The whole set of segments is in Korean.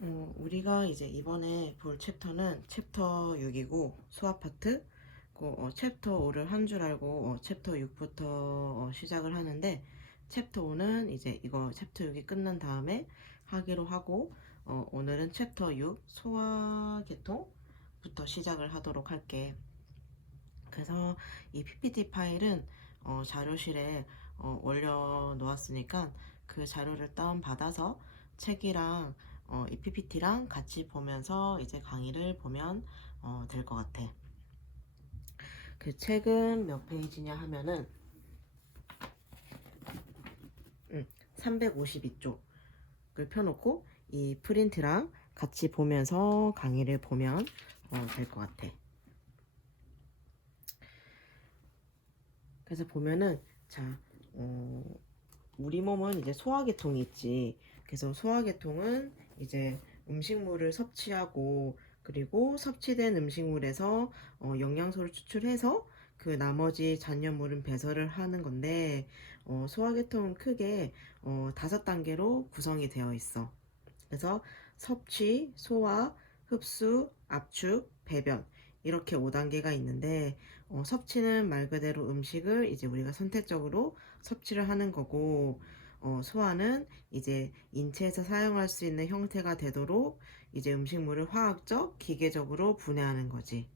우리가 이제 이번에 볼 챕터는 챕터 6이고 소화 파트. 챕터 5를 한 줄 알고 챕터 6부터 시작을 하는데, 챕터 5는 이제 이거 챕터 6이 끝난 다음에 하기로 하고, 오늘은 챕터 6 소화계통부터 시작을 하도록 할게. 그래서 이 PPT 파일은 자료실에 올려 놓았으니까 그 자료를 다운 받아서 책이랑 이 PPT랑 같이 보면서 이제 강의를 보면 될 것 같아. 그 책은 몇 페이지냐 하면은 352쪽을 펴놓고 이 프린트랑 같이 보면서 강의를 보면 될 것 같아. 그래서 보면은 자, 우리 몸은 이제 소화계통이 있지. 그래서 소화계통은 이제 음식물을 섭취하고, 그리고 섭취된 음식물에서 영양소를 추출해서 그 나머지 잔여물은 배설을 하는 건데, 소화계통은 크게 5단계로 구성이 되어 있어. 그래서 섭취, 소화, 흡수, 압축, 배변, 이렇게 5단계가 있는데, 섭취는 말 그대로 음식을 이제 우리가 선택적으로 섭취를 하는 거고, 소화는 이제 인체에서 사용할 수 있는 형태가 되도록 이제 음식물을 화학적, 기계적으로 분해하는 거지.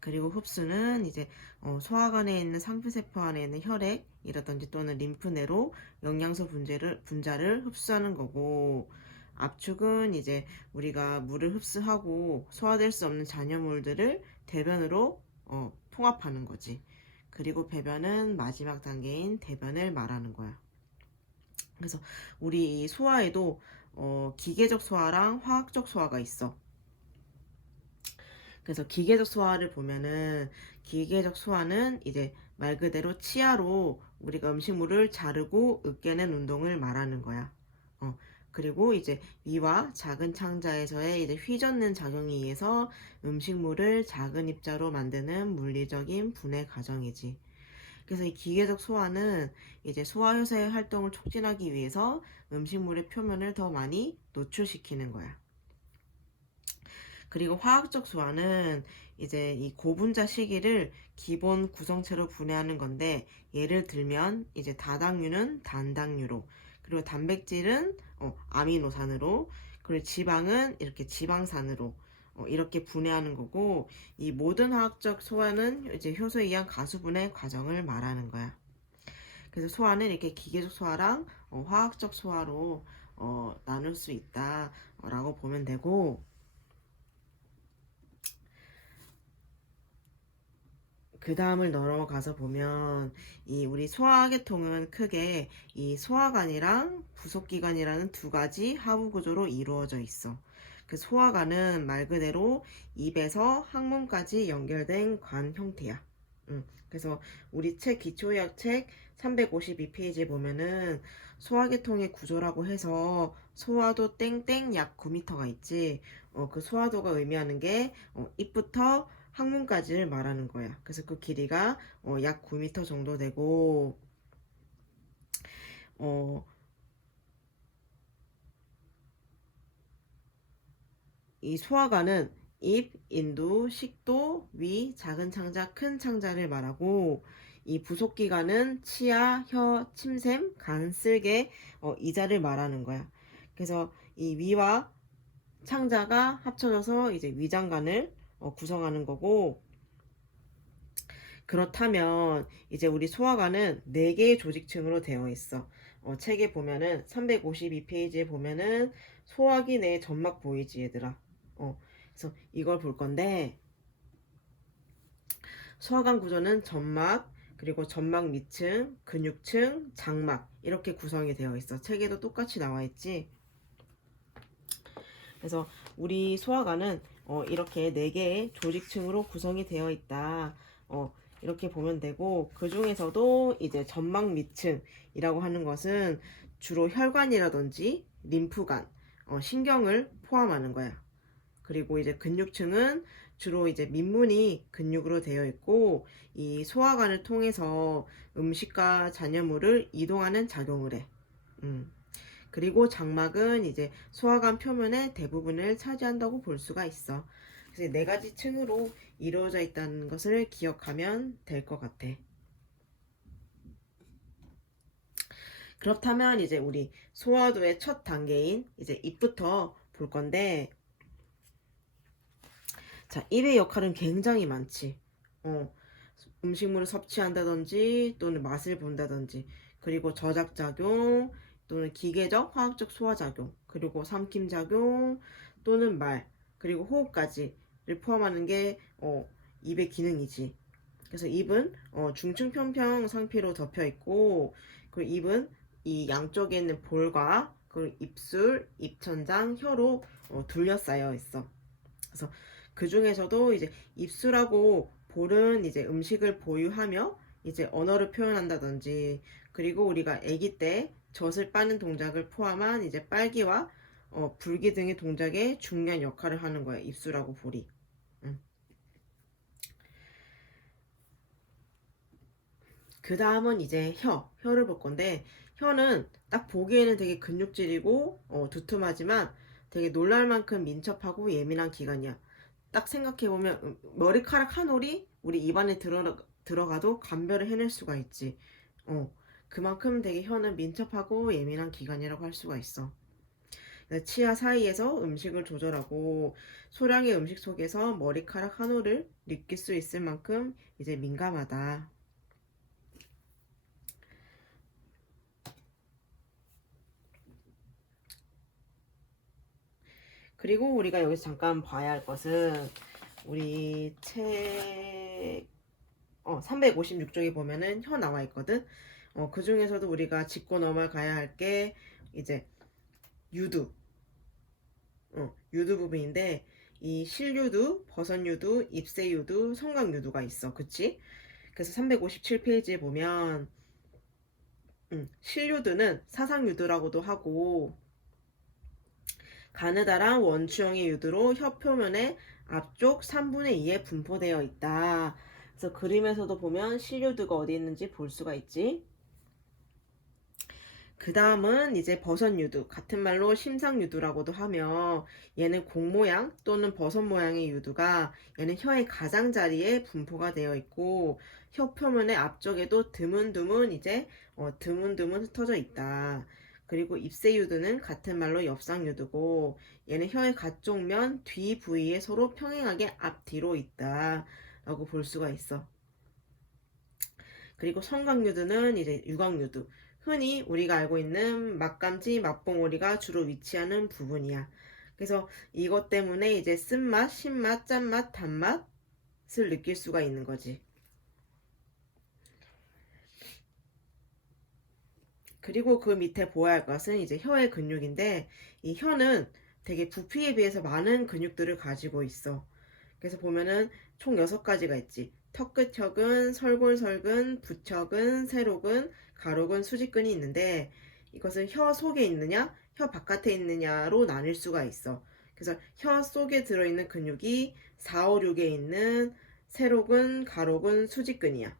그리고 흡수는 이제 소화관에 있는 상피세포 안에 있는 혈액이라든지 또는 림프내로 영양소 분자를 흡수하는 거고, 압축은 이제 우리가 물을 흡수하고 소화될 수 없는 잔여물들을 대변으로 통합하는 거지. 그리고 배변은 마지막 단계인 대변을 말하는 거야. 그래서 우리 이 소화에도 기계적 소화랑 화학적 소화가 있어. 그래서 기계적 소화를 보면은, 기계적 소화는 이제 말 그대로 치아로 우리가 음식물을 자르고 으깨는 운동을 말하는 거야. 그리고 이제 위와 작은 창자에서의 이제 휘젓는 작용에 의해서 음식물을 작은 입자로 만드는 물리적인 분해 과정이지. 그래서 이 기계적 소화는 이제 소화효소의 활동을 촉진하기 위해서 음식물의 표면을 더 많이 노출시키는 거야. 그리고 화학적 소화는 이제 이 고분자 시기를 기본 구성체로 분해하는 건데, 예를 들면 이제 다당류는 단당류로, 그리고 단백질은 아미노산으로, 그리고 지방은 이렇게 지방산으로 이렇게 분해하는 거고, 이 모든 화학적 소화는 이제 효소에 의한 가수분해 과정을 말하는 거야. 그래서 소화는 이렇게 기계적 소화랑 화학적 소화로 나눌 수 있다라고 보면 되고, 그 다음을 넘어가서 보면 이 우리 소화계통은 크게 이 소화관이랑 부속기관이라는 두 가지 하부 구조로 이루어져 있어. 그 소화관은 말 그대로 입에서 항문까지 연결된 관 형태야. 그래서 우리 책 기초의학 책 352페이지에 보면은 소화계통의 구조라고 해서 소화도 땡땡 약 9m가 있지. 그 소화도가 의미하는 게 입부터 항문까지를 말하는 거야. 그래서 그 길이가 약 9m 정도 되고, 어, 이 소화관은 입, 인두, 식도, 위, 작은 창자, 큰 창자를 말하고, 이 부속기관은 치아, 혀, 침샘, 간, 쓸개, 이자를 말하는 거야. 그래서 이 위와 창자가 합쳐져서 이제 위장관을 구성하는 거고, 그렇다면 이제 우리 소화관은 4개의 조직층으로 되어 있어. 책에 보면은 352페이지에 보면은 소화기 내 점막 보이지 얘들아. 그래서 이걸 볼 건데, 소화관 구조는 점막, 그리고 점막 밑층, 근육층, 장막 이렇게 구성이 되어 있어. 책에도 똑같이 나와 있지. 그래서 우리 소화관은 이렇게 4개의 조직층으로 구성이 되어 있다. 이렇게 보면 되고, 그 중에서도 이제 점막 밑층이라고 하는 것은 주로 혈관이라든지 림프관, 신경을 포함하는 거야. 그리고 이제 근육층은 주로 이제 민문이 근육으로 되어 있고, 이 소화관을 통해서 음식과 잔여물을 이동하는 작용을 해. 음. 그리고 장막은 이제 소화관 표면의 대부분을 차지한다고 볼 수가 있어. 그래서 네 가지 층으로 이루어져 있다는 것을 기억하면 될 것 같아. 그렇다면 이제 우리 소화도의 첫 단계인 이제 입부터 볼 건데, 자, 입의 역할은 굉장히 많지. 음식물을 섭취한다든지 또는 맛을 본다든지, 그리고 저작작용 또는 기계적 화학적 소화작용, 그리고 삼킴작용 또는 말, 그리고 호흡까지를 포함하는 게 입의 기능이지. 그래서 입은 중층평평 상피로 덮여 있고, 그리고 입은 이 양쪽에 있는 볼과 그 입술, 입천장, 혀로 둘러싸여 있어. 그래서 그 중에서도 이제 입술하고 볼은 이제 음식을 보유하며 이제 언어를 표현한다든지, 그리고 우리가 아기 때 젖을 빠는 동작을 포함한 이제 빨기와 불기 등의 동작에 중요한 역할을 하는 거야. 입술하고 볼이. 음. 그 다음은 이제 혀를 볼 건데, 혀는 딱 보기에는 되게 근육질이고 두툼하지만 되게 놀랄 만큼 민첩하고 예민한 기관이야. 딱 생각해보면 머리카락 한 올이 우리 입안에 들어가도 감별을 해낼 수가 있지. 그만큼 되게 혀는 민첩하고 예민한 기관이라고 할 수가 있어. 치아 사이에서 음식을 조절하고 소량의 음식 속에서 머리카락 한 올을 느낄 수 있을 만큼 이제 민감하다. 그리고 우리가 여기서 잠깐 봐야 할 것은 우리 책 356쪽에 보면은 혀 나와 있거든. 그 중에서도 우리가 짚고 넘어가야 할 게 이제 유두, 유두 부분인데 이 실유두, 버선유두, 입새유두, 성강유두가 있어. 그치? 그래서 357페이지에 보면 실유두는 사상유두라고도 하고 가느다란 원추형의 유두로 혀 표면의 앞쪽 3분의 2에 분포되어 있다. 그래서 그림에서도 보면 실유두가 어디 있는지 볼 수가 있지. 그 다음은 이제 버선유두, 같은 말로 심상유두라고도 하며 얘는 공 모양 또는 버섯 모양의 유두가 얘는 혀의 가장자리에 분포가 되어 있고 혀 표면의 앞쪽에도 드문드문 이제 드문드문 흩어져 있다. 그리고 입새유두는 같은 말로 엽상유두고 얘는 혀의 가쪽면 뒤 부위에 서로 평행하게 앞뒤로 있다 라고 볼 수가 있어. 그리고 성강유두는 이제 유광유두, 흔히 우리가 알고 있는 맛감지, 맛봉오리가 주로 위치하는 부분이야. 그래서 이것 때문에 이제 쓴맛, 신맛, 짠맛, 단맛을 느낄 수가 있는 거지. 그리고 그 밑에 보아야 할 것은 이제 혀의 근육인데 이 혀는 되게 부피에 비해서 많은 근육들을 가지고 있어. 그래서 보면은 총 6가지가 있지. 턱끝혀근, 설골설근, 부척근, 세록근, 가록근, 수직근이 있는데 이것은 혀 속에 있느냐, 혀 바깥에 있느냐로 나뉠 수가 있어. 그래서 혀 속에 들어있는 근육이 4, 5, 6에 있는 세록근, 가록근, 수직근이야.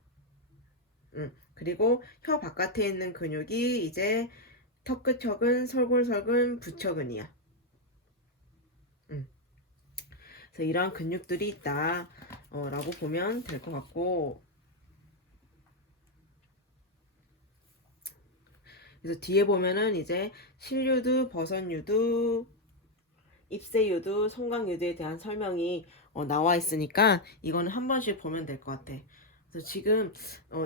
그리고 혀 바깥에 있는 근육이 이제 턱끝혀근, 설골설근, 부척근이야. 음. 그래서 이러한 근육들이 있다 라고 보면 될 것 같고, 그래서 뒤에 보면은 이제 실유두, 버선유두, 입새유두, 송강유두에 대한 설명이 나와 있으니까 이거는 한 번씩 보면 될 것 같아. 그래서 지금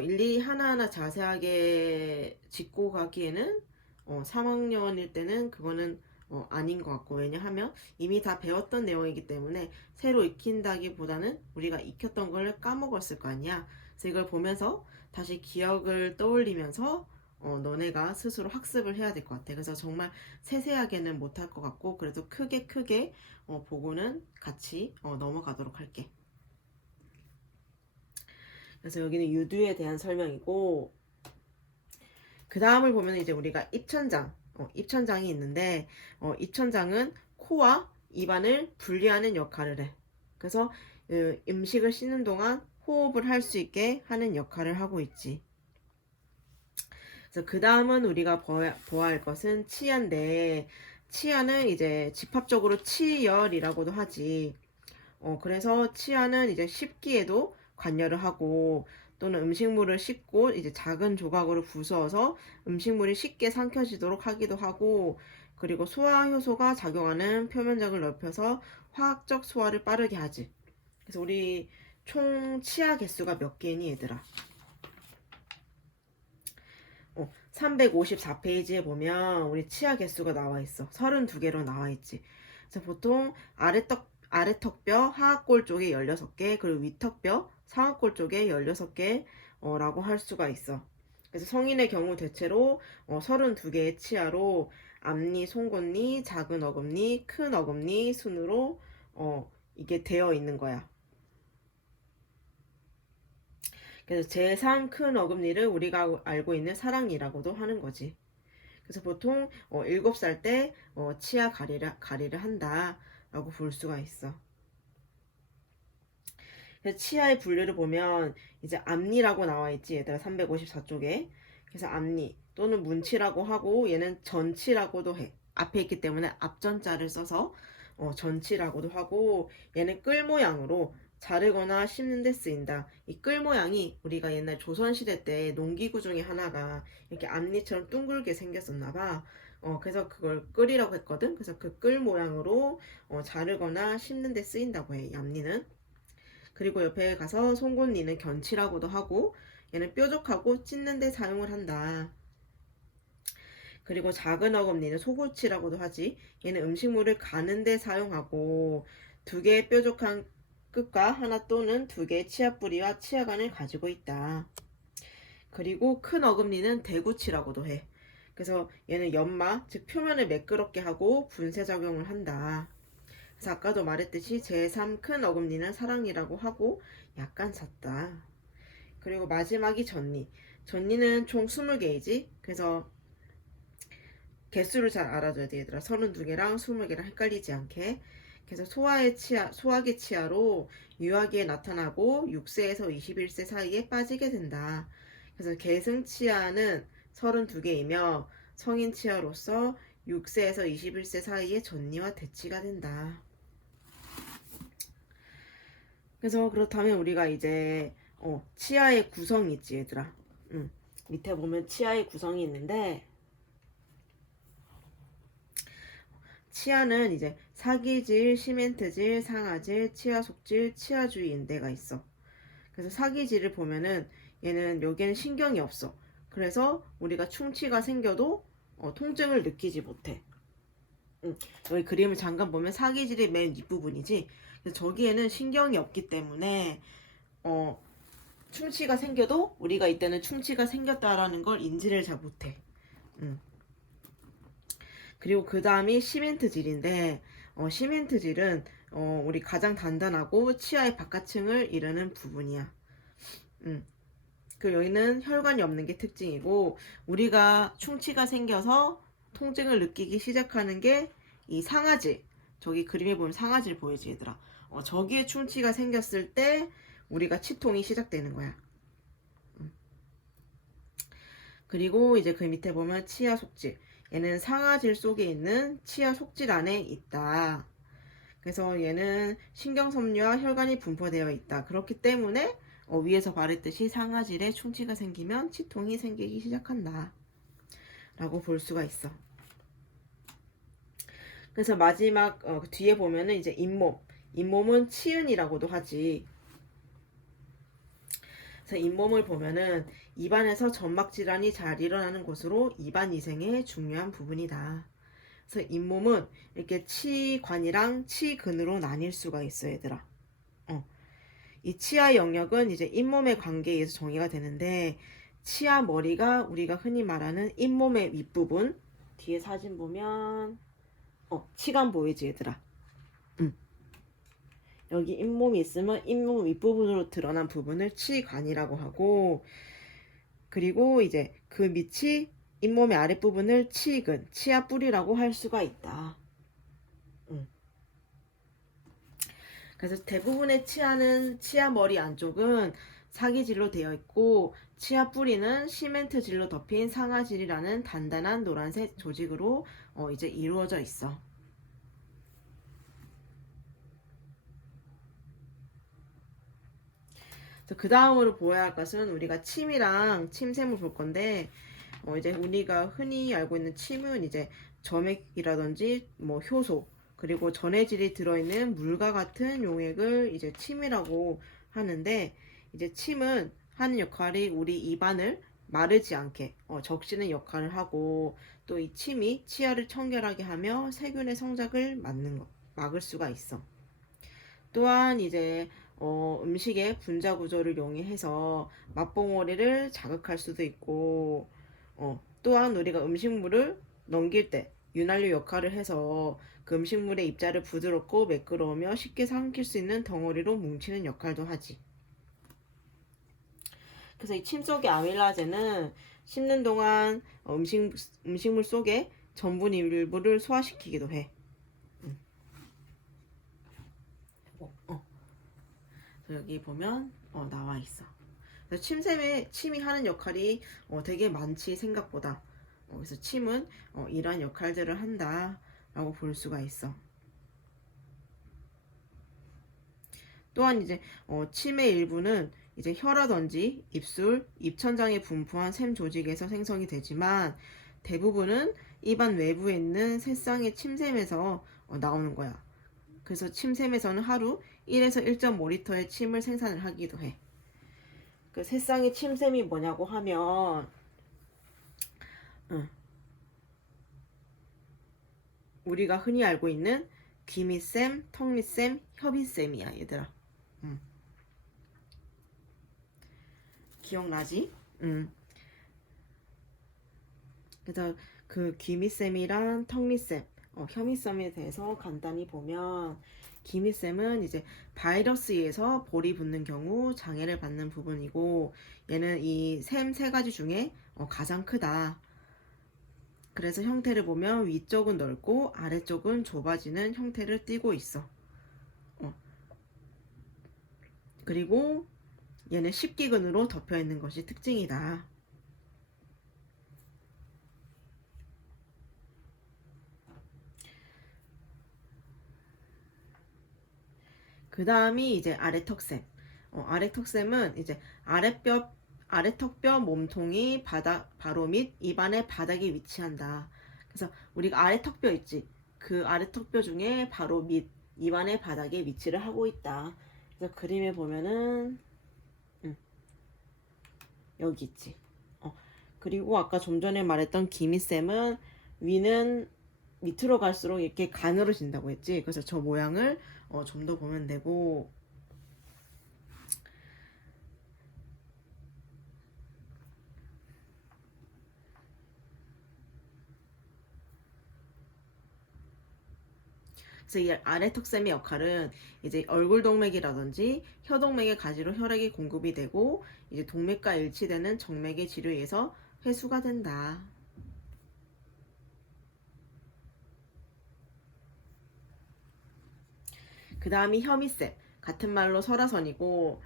일일이 하나하나 자세하게 짚고 가기에는 3학년일 때는 그거는 아닌 것 같고, 왜냐하면 이미 다 배웠던 내용이기 때문에 새로 익힌다기보다는 우리가 익혔던 걸 까먹었을 거 아니야. 그래서 이걸 보면서 다시 기억을 떠올리면서 너네가 스스로 학습을 해야 될 것 같아. 그래서 정말 세세하게는 못할 것 같고 그래도 크게 보고는 같이 넘어가도록 할게. 그래서 여기는 유두에 대한 설명이고, 그 다음을 보면 이제 우리가 입천장, 입천장이 있는데 입천장은 코와 입안을 분리하는 역할을 해. 그래서 음식을 씹는 동안 호흡을 할 수 있게 하는 역할을 하고 있지. 그래서 그 다음은 우리가 보아할 것은 치아인데, 치아는 이제 집합적으로 치열이라고도 하지. 그래서 치아는 이제 씹기에도 관여를 하고, 또는 음식물을 씹고 이제 작은 조각으로 부수어서 음식물이 쉽게 삼켜지도록 하기도 하고, 그리고 소화 효소가 작용하는 표면적을 넓혀서 화학적 소화를 빠르게 하지. 그래서 우리 총 치아 개수가 몇 개니 얘들아? 354페이지에 보면 우리 치아 개수가 나와 있어. 32개로 나와 있지. 그래서 보통 아래턱뼈 하악골 쪽에 16개, 그리고 위턱뼈 상악골 쪽에 16개 라고 할 수가 있어. 그래서 성인의 경우 대체로 32개의 치아로 앞니, 송곳니, 작은 어금니, 큰 어금니 순으로 이게 되어 있는 거야. 그래서 제일 큰 어금니를 우리가 알고 있는 사랑니라고도 하는 거지. 그래서 보통 7살 때 치아 가리를 한다라고 볼 수가 있어. 그래서 치아의 분류를 보면 이제 앞니라고 나와 있지. 얘들아 354쪽에. 그래서 앞니 또는 문치라고 하고 얘는 전치라고도 해. 앞에 있기 때문에 앞전자를 써서 전치라고도 하고 얘는 끌 모양으로 자르거나 씹는 데 쓰인다. 이 끌 모양이 우리가 옛날 조선시대 때 농기구 중에 하나가 이렇게 앞니처럼 둥글게 생겼었나 봐. 그래서 그걸 끌이라고 했거든. 그래서 그 끌 모양으로 자르거나 씹는 데 쓰인다고 해. 이 앞니는. 그리고 옆에 가서 송곳니는 견치라고도 하고 얘는 뾰족하고 찢는 데 사용을 한다. 그리고 작은 어금니는 소고치라고도 하지. 얘는 음식물을 가는 데 사용하고 두 개의 뾰족한 끝과 하나 또는 두 개의 치아뿌리와 치아관을 가지고 있다. 그리고 큰 어금니는 대구치라고도 해. 그래서 얘는 연마, 즉 표면을 매끄럽게 하고 분쇄작용을 한다. 그래서 아까도 말했듯이 제3 큰 어금니는 사랑니라고 하고 약간 잦다. 그리고 마지막이 전니. 전니는 총 20개이지. 그래서 개수를 잘 알아줘야 돼 얘들아. 32개랑 20개랑 헷갈리지 않게. 그래서 소화기 치아로 유아기에 나타나고 6세에서 21세 사이에 빠지게 된다. 그래서 계승 치아는 32개이며 성인 치아로서 6세에서 21세 사이에 전니와 대치가 된다. 그래서 그렇다면 우리가 이제 치아의 구성이 있지 얘들아. 밑에 보면 치아의 구성이 있는데 치아는 이제 사기질, 시멘트질, 상아질, 치아 속질, 치아 주위 인대가 있어. 그래서 사기질을 보면은 얘는 여기에는 신경이 없어. 그래서 우리가 충치가 생겨도 통증을 느끼지 못해. 여기 그림을 잠깐 보면 사기질이 맨 윗부분이지. 그래서 저기에는 신경이 없기 때문에 충치가 생겨도 우리가 이때는 충치가 생겼다라는 걸 인지를 잘 못해. 그리고 그 다음이 시멘트질인데 시멘트질은 우리 가장 단단하고 치아의 바깥층을 이루는 부분이야. 그 여기는 혈관이 없는 게 특징이고 우리가 충치가 생겨서 통증을 느끼기 시작하는 게 이 상아질. 저기 그림에 보면 상아질 보이지 얘들아. 저기에 충치가 생겼을 때 우리가 치통이 시작되는 거야. 그리고 이제 그 밑에 보면 치아 속질. 얘는 상아질 속에 있는 치아 속질 안에 있다. 그래서 얘는 신경섬유와 혈관이 분포되어 있다. 그렇기 때문에 위에서 말했듯이 상아질에 충치가 생기면 치통이 생기기 시작한다. 라고 볼 수가 있어. 그래서 마지막 뒤에 보면은 이제 잇몸. 잇몸은 치은이라고도 하지. 그래서 잇몸을 보면은 입안에서 점막 질환이 잘 일어나는 곳으로 입안 위생의 중요한 부분이다. 그래서 잇몸은 이렇게 치관이랑 치근으로 나뉠 수가 있어 얘들아. 이 치아 영역은 이제 잇몸의 관계에 의해서 정의가 되는데 치아 머리가 우리가 흔히 말하는 잇몸의 윗부분. 뒤에 사진 보면 치관 보이지 얘들아. 여기 잇몸이 있으면 잇몸 윗부분으로 드러난 부분을 치관이라고 하고 그리고 이제 그 밑이 잇몸의 아랫부분을 치근, 치아 뿌리라고 할 수가 있다. 그래서 대부분의 치아 머리 안쪽은 사기질로 되어 있고 치아 뿌리는 시멘트질로 덮인 상아질이라는 단단한 노란색 조직으로 이제 이루어져 있어. 그 다음으로 보아야 할 것은 우리가 침이랑 침샘을 볼 건데 이제 우리가 흔히 알고 있는 침은 이제 점액이라든지 뭐 효소 그리고 전해질이 들어있는 물과 같은 용액을 이제 침이라고 하는데 이제 침은 하는 역할이 우리 입안을 마르지 않게 적시는 역할을 하고 또 이 침이 치아를 청결하게 하며 세균의 성장을 막을 수가 있어. 또한 이제 음식의 분자 구조를 용이해서 맛봉오리를 자극할 수도 있고 또한 우리가 음식물을 넘길 때 윤활유 역할을 해서 그 음식물의 입자를 부드럽고 매끄러우며 쉽게 삼킬 수 있는 덩어리로 뭉치는 역할도 하지. 그래서 이 침 속의 아밀라제는 씹는 동안 음식물 속에 전분 일부를 소화시키기도 해. 여기 보면 나와 있어. 그래서 침이 하는 역할이 되게 많지 생각보다. 그래서 침은 이러한 역할들을 한다라고 볼 수가 있어. 또한 이제 침의 일부는 이제 혀라든지 입술, 입천장에 분포한 샘 조직에서 생성이 되지만 대부분은 입안 외부에 있는 새쌍의 침샘에서 나오는 거야. 그래서 침샘에서는 하루 1에서 1.5리터의 침을 생산을 하기도 해. 그 새쌍의 침샘이 뭐냐고 하면 우리가 흔히 알고 있는 귀밑샘, 턱밑샘, 협의샘이야 얘들아. 기억나지? 그래서 그 귀밑샘이랑 턱밑샘, 혐의성에 대해서 간단히 보면 기미쌤은 이제 바이러스에 의해서 볼이 붓는 경우 장애를 받는 부분이고 얘는 이 샘 세 가지 중에 가장 크다. 그래서 형태를 보면 위쪽은 넓고 아래쪽은 좁아지는 형태를 띠고 있어. 그리고 얘는 십기근으로 덮여 있는 것이 특징이다. 그 다음이 이제 아래턱샘. 아래턱샘은 이제 아래턱뼈 몸통이 바로 밑 입안의 바닥에 위치한다. 그래서 우리가 아래턱뼈 있지. 그 아래턱뼈 중에 바로 밑 입안의 바닥에 위치를 하고 있다. 그래서 그림에 보면은 여기 있지. 그리고 아까 좀 전에 말했던 기미쌤은 위는 밑으로 갈수록 이렇게 가늘어진다고 했지. 그래서 저 모양을 좀 더 보면 되고 그래서 이 아래턱샘의 역할은 이제 얼굴 동맥이라든지 혀 동맥의 가지로 혈액이 공급이 되고 이제 동맥과 일치되는 정맥의 지류에 의해서 회수가 된다. 그 다음이 혀 밑샘. 같은 말로 설화선이고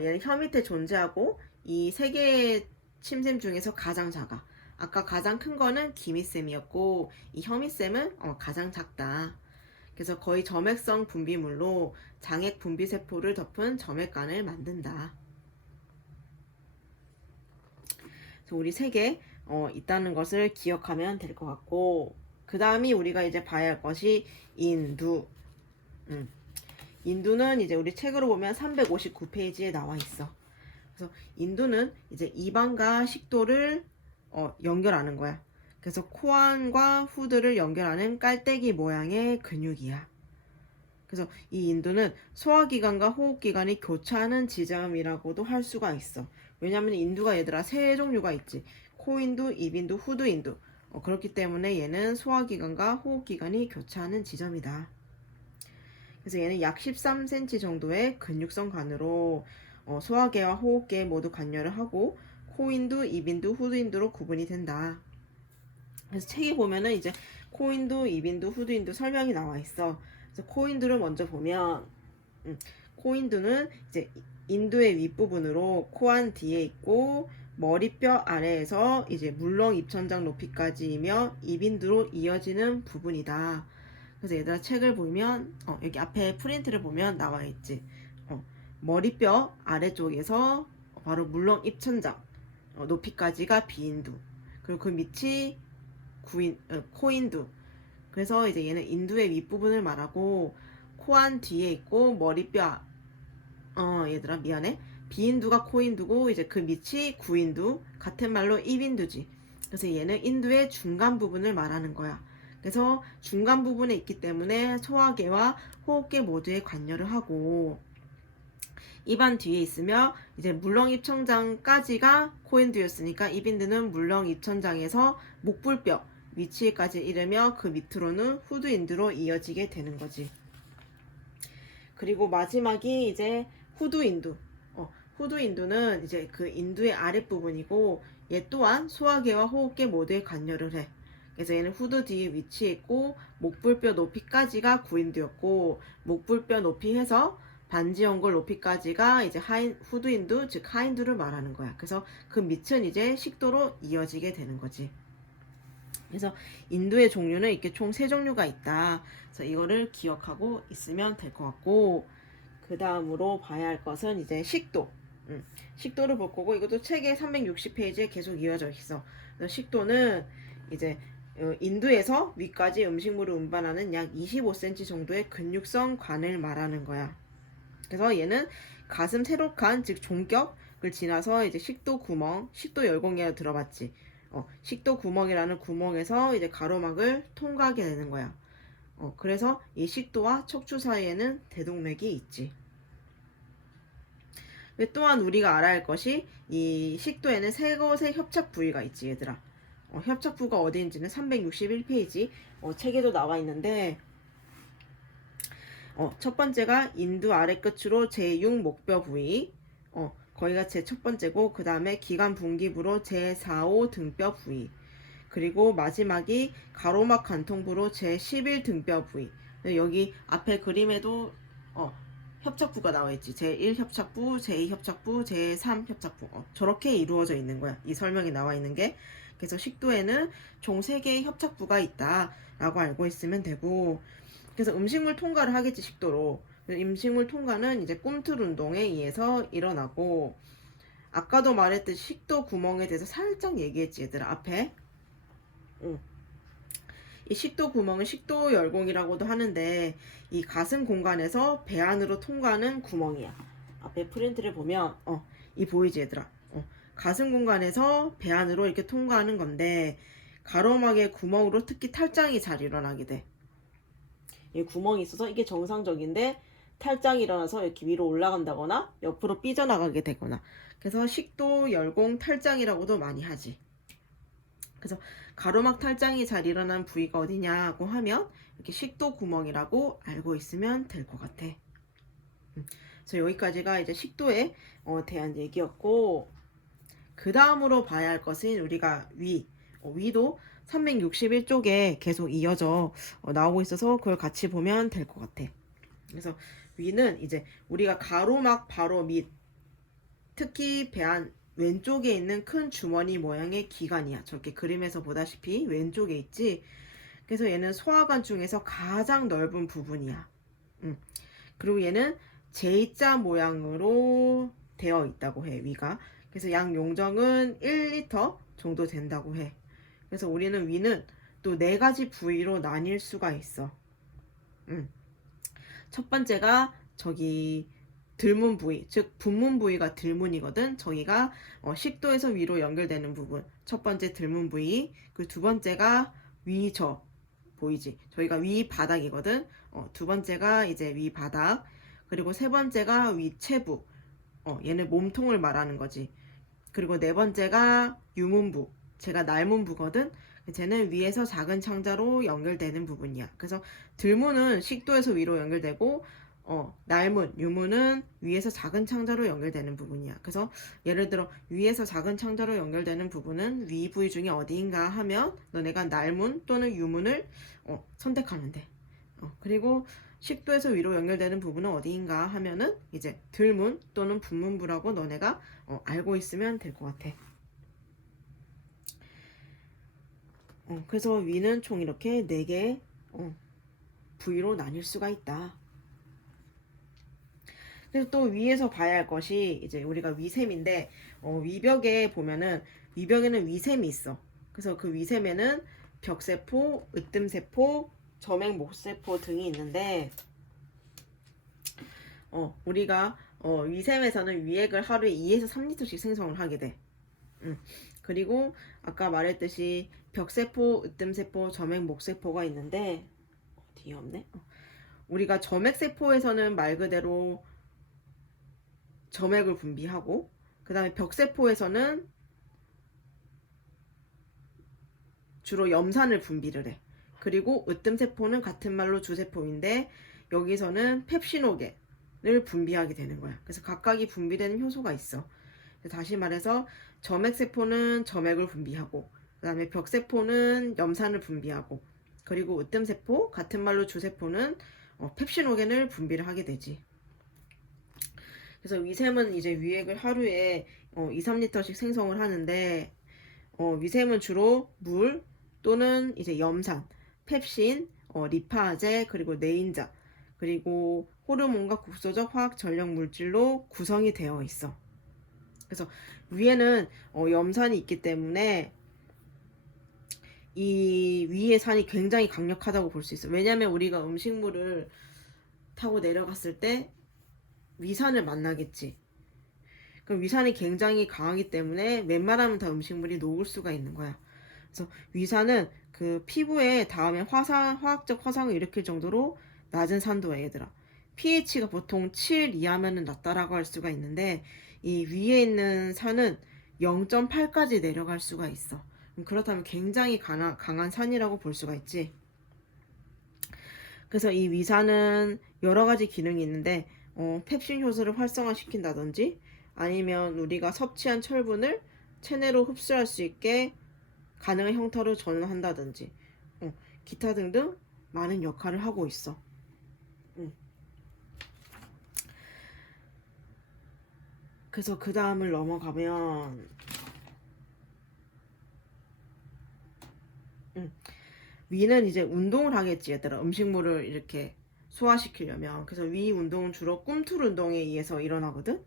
얘는 혀 밑에 존재하고 이 세 개의 침샘 중에서 가장 작아. 아까 가장 큰 거는 기밑샘이었고 이 혀 밑샘은 가장 작다. 그래서 거의 점액성 분비물로 장액 분비세포를 덮은 점액관을 만든다. 그래서 우리 세 개 있다는 것을 기억하면 될 것 같고 그 다음이 우리가 이제 봐야 할 것이 인두. 인두는 이제 우리 책으로 보면 359페이지에 나와 있어. 그래서 인두는 이제 입안과 식도를 연결하는 거야. 그래서 코안과 후드를 연결하는 깔때기 모양의 근육이야. 그래서 이 인두는 소화기관과 호흡기관이 교차하는 지점이라고도 할 수가 있어. 왜냐하면 인두가 얘들아 세 종류가 있지. 코인두, 입인두, 후두인두. 그렇기 때문에 얘는 소화기관과 호흡기관이 교차하는 지점이다. 그래서 얘는 약 13cm 정도의 근육성 관으로 소화계와 호흡계 모두 관여를 하고 코인두, 입인두, 후두인두로 구분이 된다. 그래서 책에 보면은 이제 코인두, 입인두, 후두인두 설명이 나와 있어. 그래서 코인두를 먼저 보면 코인두는 이제 인두의 윗부분으로 코안 뒤에 있고 머리뼈 아래에서 이제 물렁 입천장 높이까지이며 입인두로 이어지는 부분이다. 그래서 얘들아 책을 보면 여기 앞에 프린트를 보면 나와 있지. 머리뼈 아래쪽에서 바로 물렁 입천장 높이까지가 비인두. 그리고 그 밑이 코인두. 그래서 이제 얘는 인두의 윗부분을 말하고 코안 뒤에 있고 머리뼈 얘들아 미안해. 비인두가 코인두고 이제 그 밑이 구인두. 같은 말로 입인두지. 그래서 얘는 인두의 중간 부분을 말하는 거야. 그래서 중간 부분에 있기 때문에 소화계와 호흡계 모두에 관여를 하고 입안 뒤에 있으며 이제 물렁입천장까지가 코인두였으니까 입인두는 물렁입천장에서 목불뼈 위치까지 이르며 그 밑으로는 후두인두로 이어지게 되는 거지. 그리고 마지막이 이제 후두인두. 후두인두는 이제 그 인두의 아랫부분이고 얘 또한 소화계와 호흡계 모두에 관여를 해. 그래서 얘는 후두 뒤에 위치해 있고 목불뼈 높이까지가 구인두였고 목불뼈 높이 해서 반지연골 높이까지가 이제 후두인두 즉 하인두를 말하는 거야. 그래서 그 밑은 이제 식도로 이어지게 되는 거지. 그래서 인두의 종류는 이렇게 총 3종류가 있다. 그래서 이거를 기억하고 있으면 될 것 같고 그 다음으로 봐야 할 것은 이제 식도. 식도를 볼 거고 이것도 책의 360페이지에 계속 이어져 있어. 그래서 식도는 이제 인두에서 위까지 음식물을 운반하는 약 25cm 정도의 근육성 관을 말하는 거야. 그래서 얘는 가슴 세로칸 즉 종격을 지나서 이제 식도 구멍, 식도 열공이라고 들어봤지. 식도 구멍이라는 구멍에서 이제 가로막을 통과하게 되는 거야. 그래서 이 식도와 척추 사이에는 대동맥이 있지. 또한 우리가 알아야 할 것이 이 식도에는 3곳의 협착 부위가 있지 얘들아. 협착 부가 어디인지는 361페이지 책에도 나와 있는데 첫 번째가 인두 아래 끝으로 제6목뼈 부위 거기가 제 첫 번째고 그 다음에 기관 분기부로 제4호 등뼈 부위 그리고 마지막이 가로막 간통부로 제11 등뼈 부위. 여기 앞에 그림에도 협착부가 나와 있지. 제1 협착부, 제2 협착부, 제3 협착부. 저렇게 이루어져 있는 거야. 이 설명이 나와 있는 게. 그래서 식도에는 총 3개의 협착부가 있다라고 알고 있으면 되고 그래서 음식물 통과를 하겠지 식도로. 음식물 통과는 이제 꿈틀 운동에 의해서 일어나고 아까도 말했듯이 식도 구멍에 대해서 살짝 얘기했지 얘들아 앞에. 이 식도 구멍은 식도 열공이라고도 하는데 이 가슴 공간에서 배 안으로 통과하는 구멍이야. 앞에 프린트를 보면 이 보이지 얘들아. 가슴 공간에서 배 안으로 이렇게 통과하는 건데 가로막의 구멍으로 특히 탈장이 잘 일어나게 돼. 이 구멍이 있어서 이게 정상적인데 탈장이 일어나서 이렇게 위로 올라간다거나 옆으로 삐져나가게 되거나 그래서 식도 열공 탈장이라고도 많이 하지. 그래서 가로막 탈장이 잘 일어난 부위가 어디냐고 하면 이렇게 식도 구멍이라고 알고 있으면 될 것 같아. 그래서 여기까지가 이제 식도에 대한 얘기였고 그 다음으로 봐야 할 것은 우리가 위도 361쪽에 계속 이어져 나오고 있어서 그걸 같이 보면 될 것 같아. 그래서 위는 이제 우리가 가로막 바로 밑 특히 배안 왼쪽에 있는 큰 주머니 모양의 기관이야. 저렇게 그림에서 보다시피 왼쪽에 있지. 그래서 얘는 소화관 중에서 가장 넓은 부분이야. 그리고 얘는 J자 모양으로 되어 있다고 해 위가. 그래서 양 용적은 1리터 정도 된다고 해. 그래서 우리는 위는 또 4가지 부위로 나뉠 수가 있어. 첫 번째가 저기 들문 부위, 즉 분문 부위가 들문이거든. 저기가 식도에서 위로 연결되는 부분. 첫 번째 들문 부위. 그 두 번째가 위저 보이지? 저희가 위 바닥이거든. 두 번째가 이제 위 바닥. 그리고 세 번째가 위 체부. 얘는 몸통을 말하는 거지. 그리고 네 번째가 유문부. 제가 날문부거든. 쟤는 위에서 작은 창자로 연결되는 부분이야. 그래서 들문은 식도에서 위로 연결되고 날문, 유문은 위에서 작은 창자로 연결되는 부분이야. 그래서 예를 들어 위에서 작은 창자로 연결되는 부분은 위 부위 중에 어디인가 하면 너네가 날문 또는 유문을 선택하면 돼. 그리고 식도에서 위로 연결되는 부분은 어디인가 하면은 이제 들문 또는 분문부라고 너네가 알고 있으면 될 것 같아. 그래서 위는 총 이렇게 4개 부위로 나뉠 수가 있다. 그래서 또 위에서 봐야 할 것이 이제 우리가 위샘인데 위벽에 보면은 위벽에는 위샘이 있어. 그래서 그 위샘에는 벽세포, 으뜸세포, 점액목세포 등이 있는데 우리가 위샘에서는 위액을 하루에 2에서 3리터씩 생성을 하게 돼. 그리고 아까 말했듯이 벽세포, 으뜸세포, 점액목세포가 있는데 뒤에 없네. 우리가 점액세포에서는 말 그대로 점액을 분비하고 그 다음에 벽세포에서는 주로 염산을 분비를 해. 그리고 으뜸세포는 같은 말로 주세포인데 여기서는 펩시노겐을 분비하게 되는 거야. 그래서 각각이 분비되는 효소가 있어. 다시 말해서 점액세포는 점액을 분비하고 그 다음에 벽세포는 염산을 분비하고 그리고 으뜸세포 같은 말로 주세포는 펩시노겐을 분비를 하게 되지. 그래서 위샘은 이제 위액을 하루에 2, 3리터씩 생성을 하는데 위샘은 주로 물 또는 이제 염산, 펩신, 리파제 그리고 네인자 그리고 호르몬과 국소적 화학 전력 물질로 구성이 되어 있어. 그래서 위에는 염산이 있기 때문에 이 위의 산이 굉장히 강력하다고 볼 수 있어. 왜냐하면 우리가 음식물을 타고 내려갔을 때 위산을 만나겠지. 그럼 위산이 굉장히 강하기 때문에 웬만하면 다 음식물이 녹을 수가 있는 거야. 그래서 위산은 그 피부에 닿으면 화학적 화상을 일으킬 정도로 낮은 산도야, 얘들아. pH가 보통 7 이하면은 낮다라고 할 수가 있는데 이 위에 있는 산은 0.8까지 내려갈 수가 있어. 그렇다면 굉장히 강한 산이라고 볼 수가 있지. 그래서 이 위산은 여러 가지 기능이 있는데 펩신 효소를 활성화시킨다든지 아니면 우리가 섭취한 철분을 체내로 흡수할 수 있게 가능한 형태로 전환한다든지 기타 등등 많은 역할을 하고 있어. 그래서 그 다음을 넘어가면 위는 이제 운동을 하겠지, 얘들아. 음식물을 이렇게 소화시키려면. 그래서 위 운동은 주로 꿈틀 운동에 의해서 일어나거든.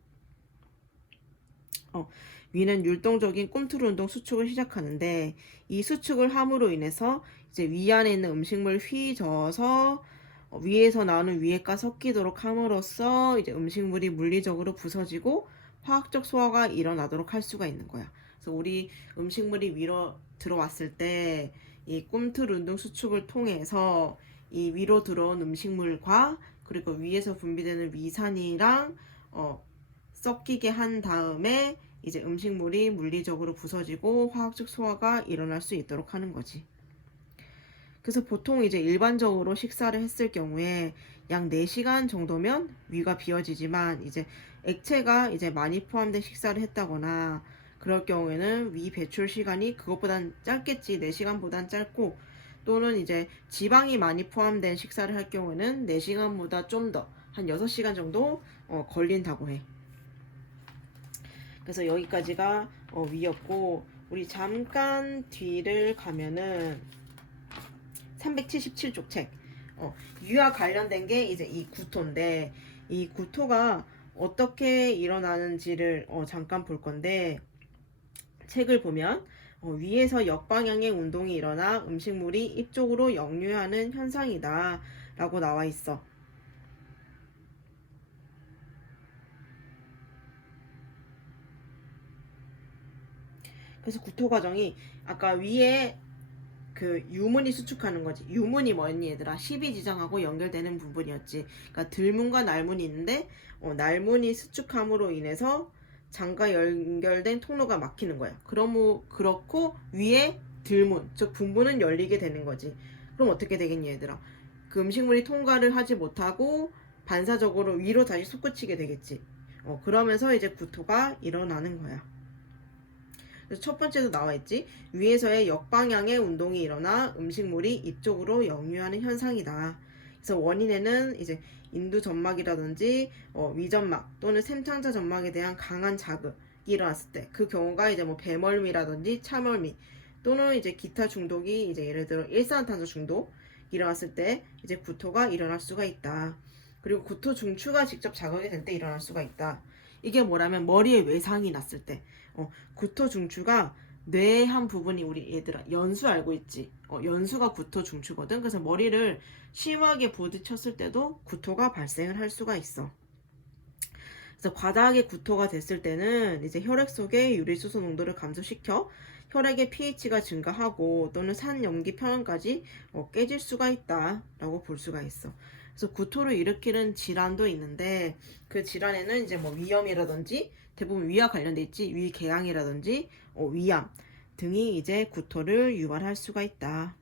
위는 율동적인 꿈틀 운동 수축을 시작하는데 이 수축을 함으로 인해서 이제 위 안에 있는 음식물 휘저어서 위에서 나오는 위액과 섞이도록 함으로써 이제 음식물이 물리적으로 부서지고 화학적 소화가 일어나도록 할 수가 있는 거야. 그래서 우리 음식물이 위로 들어왔을 때 이 꿈틀 운동 수축을 통해서 이 위로 들어온 음식물과 그리고 위에서 분비되는 위산이랑 섞이게 한 다음에 이제 음식물이 물리적으로 부서지고 화학적 소화가 일어날 수 있도록 하는 거지. 그래서 보통 이제 일반적으로 식사를 했을 경우에 약 4시간 정도면 위가 비워지지만 이제 액체가 이제 많이 포함된 식사를 했다거나 그럴 경우에는 위 배출 시간이 그것보단 짧겠지. 4시간보단 짧고 또는 이제 지방이 많이 포함된 식사를 할 경우에는 4시간보다 좀 더 한 6시간 정도 걸린다고 해. 그래서 여기까지가 위였고 우리 잠깐 뒤를 가면은 377쪽 책 위와 관련된 게 이제 이 구토인데 이 구토가 어떻게 일어나는지를 잠깐 볼 건데 책을 보면 위에서 역방향의 운동이 일어나 음식물이 입 쪽으로 역류하는 현상이다 라고 나와 있어. 그래서 구토 과정이 아까 위에 그 유문이 수축하는 거지. 유문이 뭐였니 얘들아? 12지장하고 연결되는 부분이었지. 그러니까 들문과 날문이 있는데 날문이 수축함으로 인해서 장과 연결된 통로가 막히는 거야. 그렇고 위에 들문, 즉 분부는 열리게 되는 거지. 그럼 어떻게 되겠니 얘들아? 그 음식물이 통과를 하지 못하고 반사적으로 위로 다시 솟구치게 되겠지. 그러면서 이제 구토가 일어나는 거야. 그래서 첫 번째도 나와 있지. 위에서의 역방향의 운동이 일어나 음식물이 입 쪽으로 역류하는 현상이다. 그래서 원인에는 이제 인두 점막이라든지 위점막 또는 샘창자 점막에 대한 강한 자극이 일어났을 때, 그 경우가 이제 뭐 배멀미라든지 차멀미 또는 이제 기타 중독이 이제 예를 들어 일산화탄소 중독 일어났을 때 이제 구토가 일어날 수가 있다. 그리고 구토 중추가 직접 자극이 될 때 일어날 수가 있다. 이게 뭐라면 머리에 외상이 났을 때, 구토 중추가 뇌의 한 부분이, 우리 얘들아 연수 알고 있지? 연수가 구토 중추거든. 그래서 머리를 심하게 부딪혔을 때도 구토가 발생을 할 수가 있어. 그래서 과다하게 구토가 됐을 때는 이제 혈액 속의 유리수소 농도를 감소시켜 혈액의 pH가 증가하고 또는 산염기 평형까지 깨질 수가 있다라고 볼 수가 있어. 그래서 구토를 일으키는 질환도 있는데, 그 질환에는 이제 뭐 위염이라든지, 대부분 위와 관련돼 있지, 위궤양이라든지 위암 등이 이제 구토를 유발할 수가 있다.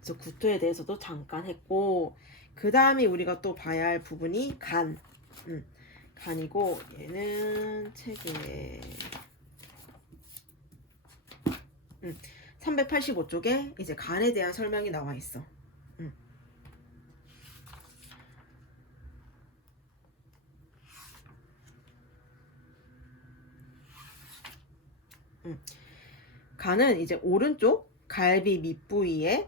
그래서 구토에 대해서도 잠깐 했고, 그 다음에 우리가 또 봐야 할 부분이 간. 간이고, 얘는 책에 385쪽에 이제 간에 대한 설명이 나와 있어. 간은 이제 오른쪽 갈비 밑부위에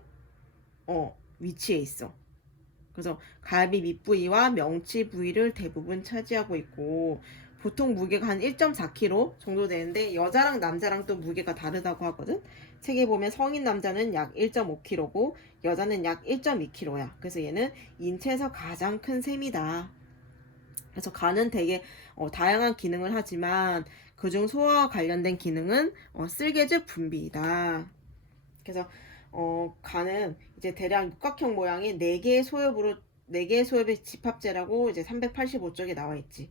위치해 있어. 그래서 갈비 밑부위와 명치 부위를 대부분 차지하고 있고, 보통 무게가 한 1.4kg 정도 되는데 여자랑 남자랑 또 무게가 다르다고 하거든. 책에 보면 성인 남자는 약 1.5kg고 여자는 약 1.2kg야. 그래서 얘는 인체에서 가장 큰 셈이다. 그래서 간은 되게 다양한 기능을 하지만 그중 소화와 관련된 기능은 쓸개즙 분비이다. 그래서 간은 이제 대략 육각형 모양의 4개의 소엽의 집합체라고 이제 385쪽에 나와 있지.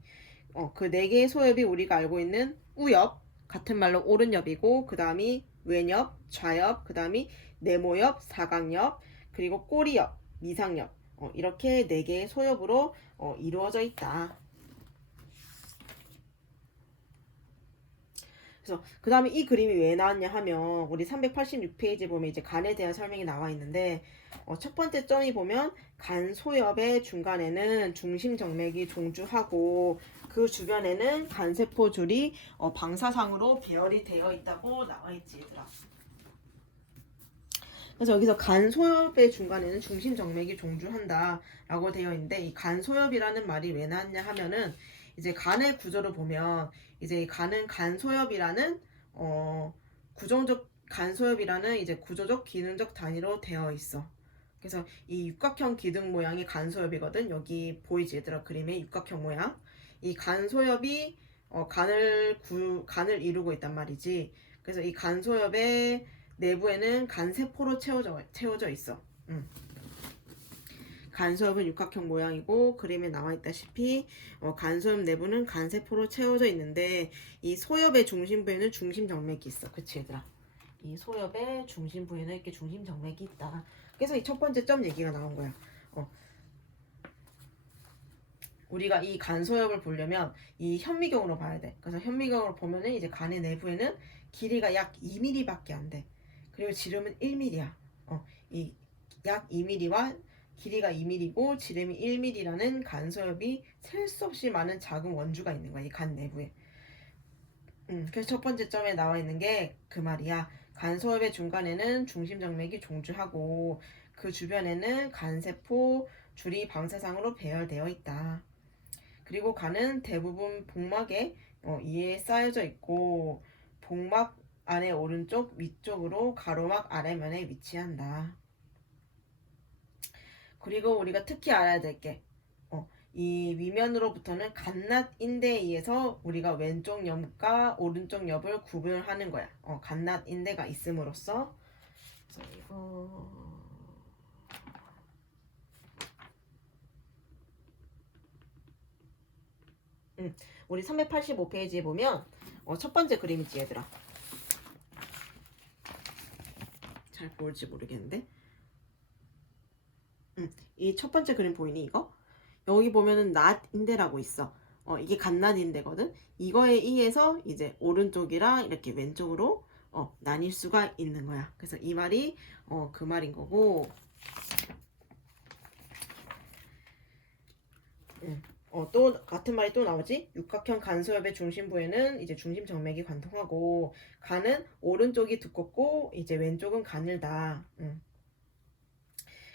그 4개의 소엽이 우리가 알고 있는 우엽, 같은 말로 오른엽이고, 그 다음이 왼엽, 좌엽, 그 다음이 네모엽, 사각엽, 그리고 꼬리엽, 미상엽, 이렇게 4개의 소엽으로 이루어져 있다. 그래서 그 다음에 이 그림이 왜 나왔냐 하면, 우리 386페이지 보면 이제 간에 대한 설명이 나와 있는데, 첫 번째 점이 보면 간 소엽의 중간에는 중심정맥이 종주하고 그 주변에는 간세포 줄이 방사상으로 배열이 되어 있다고 나와 있지, 얘들아. 그래서 여기서 간 소엽의 중간에는 중심정맥이 종주한다 라고 되어 있는데, 이 간 소엽이라는 말이 왜 나왔냐 하면은, 이제 간의 구조를 보면 이제 간은 간소엽이라는 구조적 간소엽이라는 이제 구조적 기능적 단위로 되어 있어. 그래서 이 육각형 기둥 모양이 간소엽이거든. 여기 보이지 얘들아, 그림에 육각형 모양. 이 간소엽이 간을 이루고 있단 말이지. 그래서 이 간소엽의 내부에는 간세포로 채워져 있어. 간소엽은 육각형 모양이고, 그림에 나와 있다시피 간소엽 내부는 간세포로 채워져 있는데, 이 소엽의 중심 부에는 중심정맥이 있어. 그치 얘들아? 이 소엽의 중심 부에는 이렇게 중심정맥이 있다. 그래서 이 첫 번째 점 얘기가 나온 거야. 우리가 이 간소엽을 보려면 이 현미경으로 봐야 돼. 그래서 현미경으로 보면은 이제 간의 내부에는 길이가 약 2mm밖에 안 돼. 그리고 지름은 1mm야. 이 약 2mm와 길이가 2mm고 지름이 1mm라는 간소엽이 셀 수 없이 많은 작은 원주가 있는 거야, 이 간 내부에. 그래서 첫 번째 점에 나와 있는 게 그 말이야. 간소엽의 중간에는 중심정맥이 종주하고 그 주변에는 간세포 줄이 방사상으로 배열되어 있다. 그리고 간은 대부분 복막에 이에 쌓여져 있고, 복막 안의 오른쪽 위쪽으로 가로막 아래면에 위치한다. 그리고 우리가 특히 알아야 될 게, 이 위면으로부터는 갓낫 인대에 의해서 우리가 왼쪽 엽과 오른쪽 엽을 구분하는 거야. 갓낫 인대가 있음으로써. 그래서 이거 우리 385페이지에 보면 첫 번째 그림이지 얘들아. 잘 보일지 모르겠는데, 이 첫 번째 그림 보이니 이거? 여기 보면은 낫인대라고 있어. 이게 갓낫인대거든. 이거에 의해서 이제 오른쪽이랑 이렇게 왼쪽으로 나뉠 수가 있는 거야. 그래서 이 말이 그 말인 거고. 또 같은 말이 또 나오지? 육각형 간소엽의 중심부에는 이제 중심 정맥이 관통하고 간은 오른쪽이 두껍고 이제 왼쪽은 가늘다.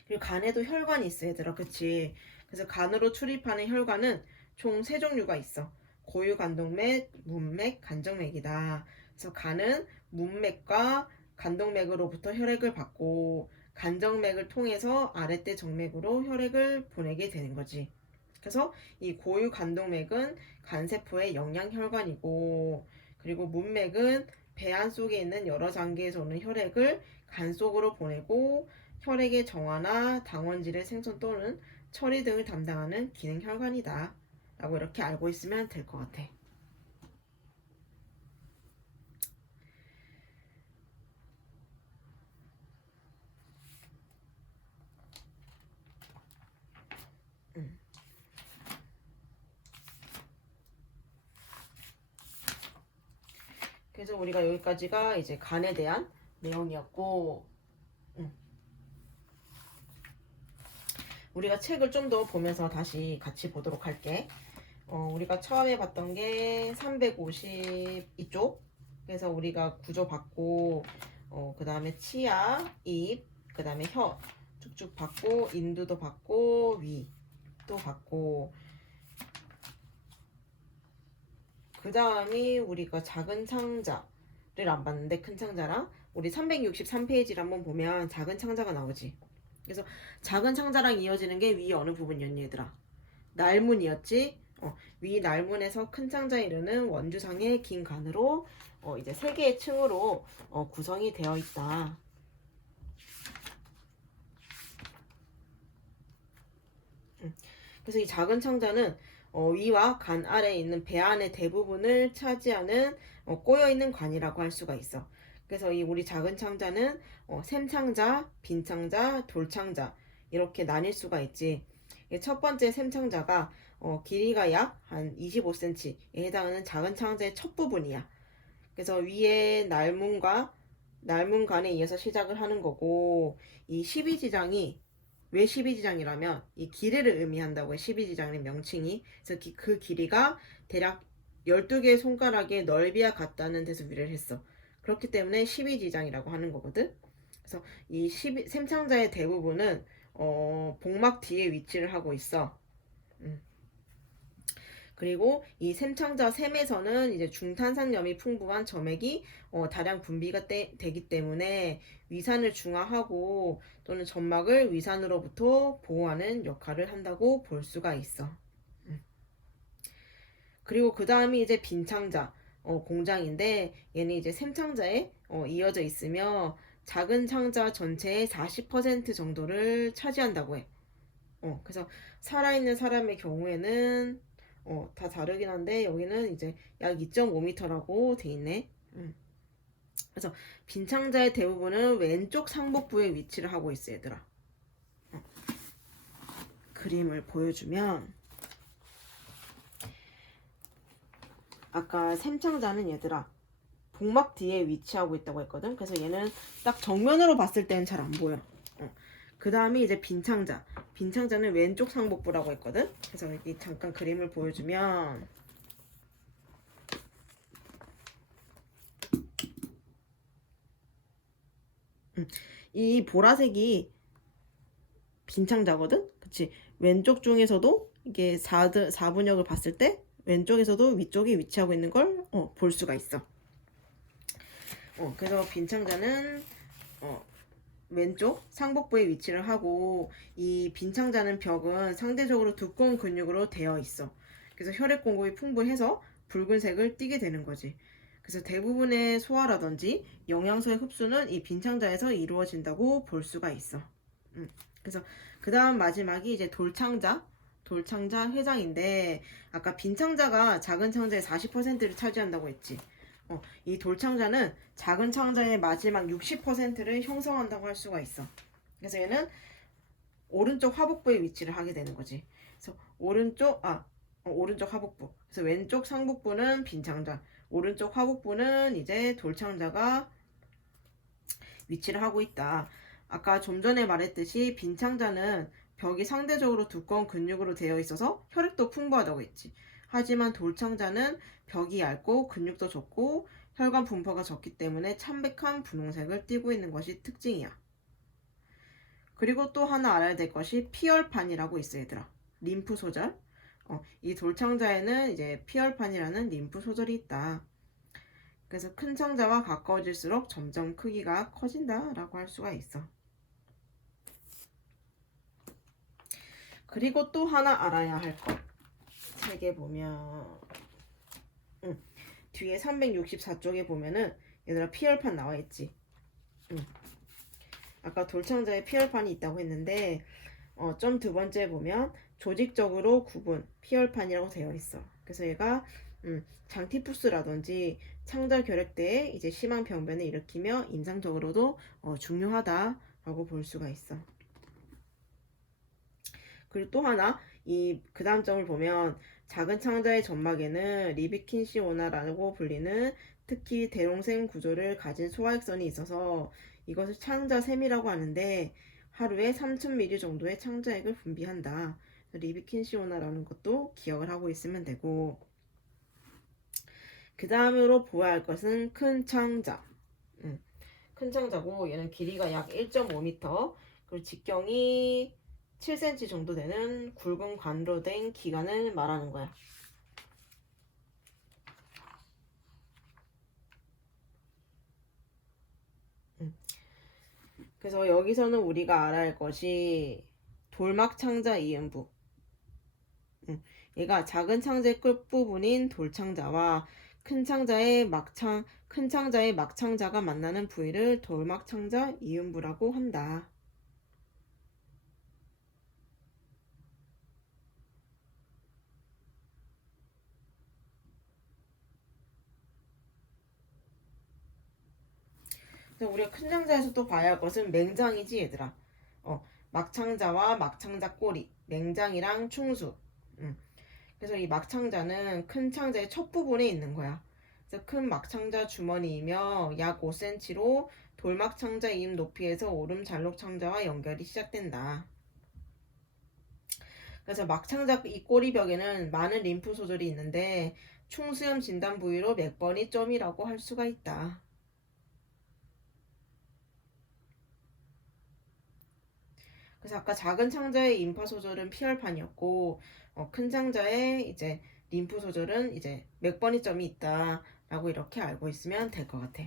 그리고 간에도 혈관이 있어 얘들아, 그치? 그래서 간으로 출입하는 혈관은 총 세 종류가 있어. 고유간동맥, 문맥, 간정맥이다. 그래서 간은 문맥과 간동맥으로부터 혈액을 받고 간정맥을 통해서 아랫대 정맥으로 혈액을 보내게 되는 거지. 그래서 이 고유간동맥은 간세포의 영양혈관이고, 그리고 문맥은 배안 속에 있는 여러 장기에서 오는 혈액을 간 속으로 보내고 혈액의 정화나 당원질의 생성 또는 처리 등을 담당하는 기능혈관이다 라고 이렇게 알고 있으면 될 것 같아. 그래서 우리가 여기까지가 이제 간에 대한 내용이었고, 우리가 책을 좀 더 보면서 다시 같이 보도록 할게. 우리가 처음에 봤던 게 352쪽. 그래서 우리가 구조 받고, 그 다음에 치아, 입, 그 다음에 혀 쭉쭉 받고, 인두도 받고, 위도 받고, 그 다음이 우리가 작은 창자를 안 봤는데 큰 창자랑 우리 363페이지를 한번 보면 작은 창자가 나오지. 그래서 작은 창자랑 이어지는 게 위 어느 부분이었니 얘들아? 날문이었지. 위 날문에서 큰 창자에 이르는 원주상의 긴 간으로 이제 세 개의 층으로 구성이 되어 있다. 그래서 이 작은 창자는 위와 간 아래에 있는 배 안의 대부분을 차지하는 꼬여있는 관이라고 할 수가 있어. 그래서 이 우리 작은 창자는 샘창자, 빈창자, 돌창자 이렇게 나뉠 수가 있지. 첫 번째 샘창자가 길이가 약 한 25cm에 해당하는 작은 창자의 첫 부분이야. 그래서 위에 날문관에 이어서 시작을 하는 거고, 이 12지장이 왜 12지장이라면 이 길이를 의미한다고 해. 12지장의 명칭이. 그래서 그 길이가 대략 12개의 손가락의 넓이와 같다는 데서 유래를 했어. 그렇기 때문에 12지장이라고 하는 거거든. 그래서 이 샘창자의 대부분은 복막 뒤에 위치를 하고 있어. 그리고 이 샘창자 샘에서는 이제 중탄산염이 풍부한 점액이 다량 분비가 되기 때문에 위산을 중화하고 또는 점막을 위산으로부터 보호하는 역할을 한다고 볼 수가 있어. 그리고 그 다음이 이제 빈창자 공장인데 얘는 이제 샘창자에 이어져 있으며 작은 창자 전체의 40% 정도를 차지한다고 해. 그래서 살아있는 사람의 경우에는 다 다르긴 한데 여기는 이제 약 2.5m라고 돼 있네. 그래서 빈창자의 대부분은 왼쪽 상복부에 위치를 하고 있어 얘들아. 그림을 보여주면 아까 샘창자는 얘들아 복막 뒤에 위치하고 있다고 했거든. 그래서 얘는 딱 정면으로 봤을 때는 잘 안 보여. 그 다음에 이제 빈창자. 빈창자는 왼쪽 상복부라고 했거든. 그래서 여기 잠깐 그림을 보여주면 이 보라색이 빈창자거든. 그치? 왼쪽 중에서도 이게 4분역을 봤을 때 왼쪽에서도 위쪽에 위치하고 있는 걸 볼 수가 있어. 그래서 빈창자는 왼쪽 상복부에 위치를 하고 이 빈창자는 벽은 상대적으로 두꺼운 근육으로 되어 있어. 그래서 혈액 공급이 풍부해서 붉은색을 띠게 되는 거지. 그래서 대부분의 소화라든지 영양소의 흡수는 이 빈창자에서 이루어진다고 볼 수가 있어. 그래서 그 다음 마지막이 이제 돌창자 회장인데 아까 빈창자가 작은 창자의 40%를 차지한다고 했지. 이 돌창자는 작은 창자의 마지막 60%를 형성한다고 할 수가 있어. 그래서 얘는 오른쪽 하복부에 위치를 하게 되는 거지. 그래서 오른쪽 하복부. 그래서 왼쪽 상복부는 빈창자, 오른쪽 하복부는 이제 돌창자가 위치를 하고 있다. 아까 좀 전에 말했듯이 빈 창자는 벽이 상대적으로 두꺼운 근육으로 되어 있어서 혈액도 풍부하다고 했지. 하지만 돌창자는 벽이 얇고 근육도 적고 혈관 분포가 적기 때문에 참백한 분홍색을 띠고 있는 것이 특징이야. 그리고 또 하나 알아야 될 것이 피혈판이라고 있어, 얘들아. 림프 소절. 이 돌창자에는 이제 피혈판이라는 림프 소절이 있다. 그래서 큰 창자와 가까워질수록 점점 크기가 커진다라고 할 수가 있어. 그리고 또 하나 알아야 할 것. 책에 보면 뒤에 364쪽에 보면은 얘들아 피혈판 나와 있지. 아까 돌창자에 피혈판이 있다고 했는데 좀 두 번째 보면 조직적으로 구분 피혈판이라고 되어 있어. 그래서 얘가 장티푸스라든지 창자 결핵 때 이제 심한 병변을 일으키며 임상적으로도 중요하다라고 볼 수가 있어. 그리고 또 하나 그 다음 점을 보면 작은 창자의 점막에는 리비킨시오나라고 불리는 특히 대롱생 구조를 가진 소화액선이 있어서 이것을 창자샘이라고 하는데 하루에 3000ml 정도의 창자액을 분비한다. 리비킨시오나라는 것도 기억을 하고 있으면 되고, 그 다음으로 보아야 할 것은 큰 창자. 큰 창자고 얘는 길이가 약 1.5m, 그리고 직경이 7cm 정도 되는 굵은 관로 된 기관을 말하는 거야. 그래서 여기서는 우리가 알아야 할 것이 돌막창자 이음부. 얘가 작은 창자의 끝부분인 돌창자와 큰 창자의 막창자가 만나는 부위를 돌막창자 이음부라고 한다. 우리가 큰 창자에서 또 봐야 할 것은 맹장이지, 얘들아. 막창자와 막창자 꼬리, 맹장이랑 충수. 그래서 이 막창자는 큰 창자의 첫 부분에 있는 거야. 그래서 큰 막창자 주머니이며 약 5cm로 돌막창자 임 높이에서 오름 잘록창자와 연결이 시작된다. 그래서 막창자 이 꼬리벽에는 많은 림프 소절이 있는데 충수염 진단 부위로 몇 번이 점이라고 할 수가 있다. 그래서 아까 작은 창자의 임파 소절은 피혈판이었고 큰 창자의 이제 림프 소절은 이제 몇 번이 점이 있다라고 이렇게 알고 있으면 될 것 같아.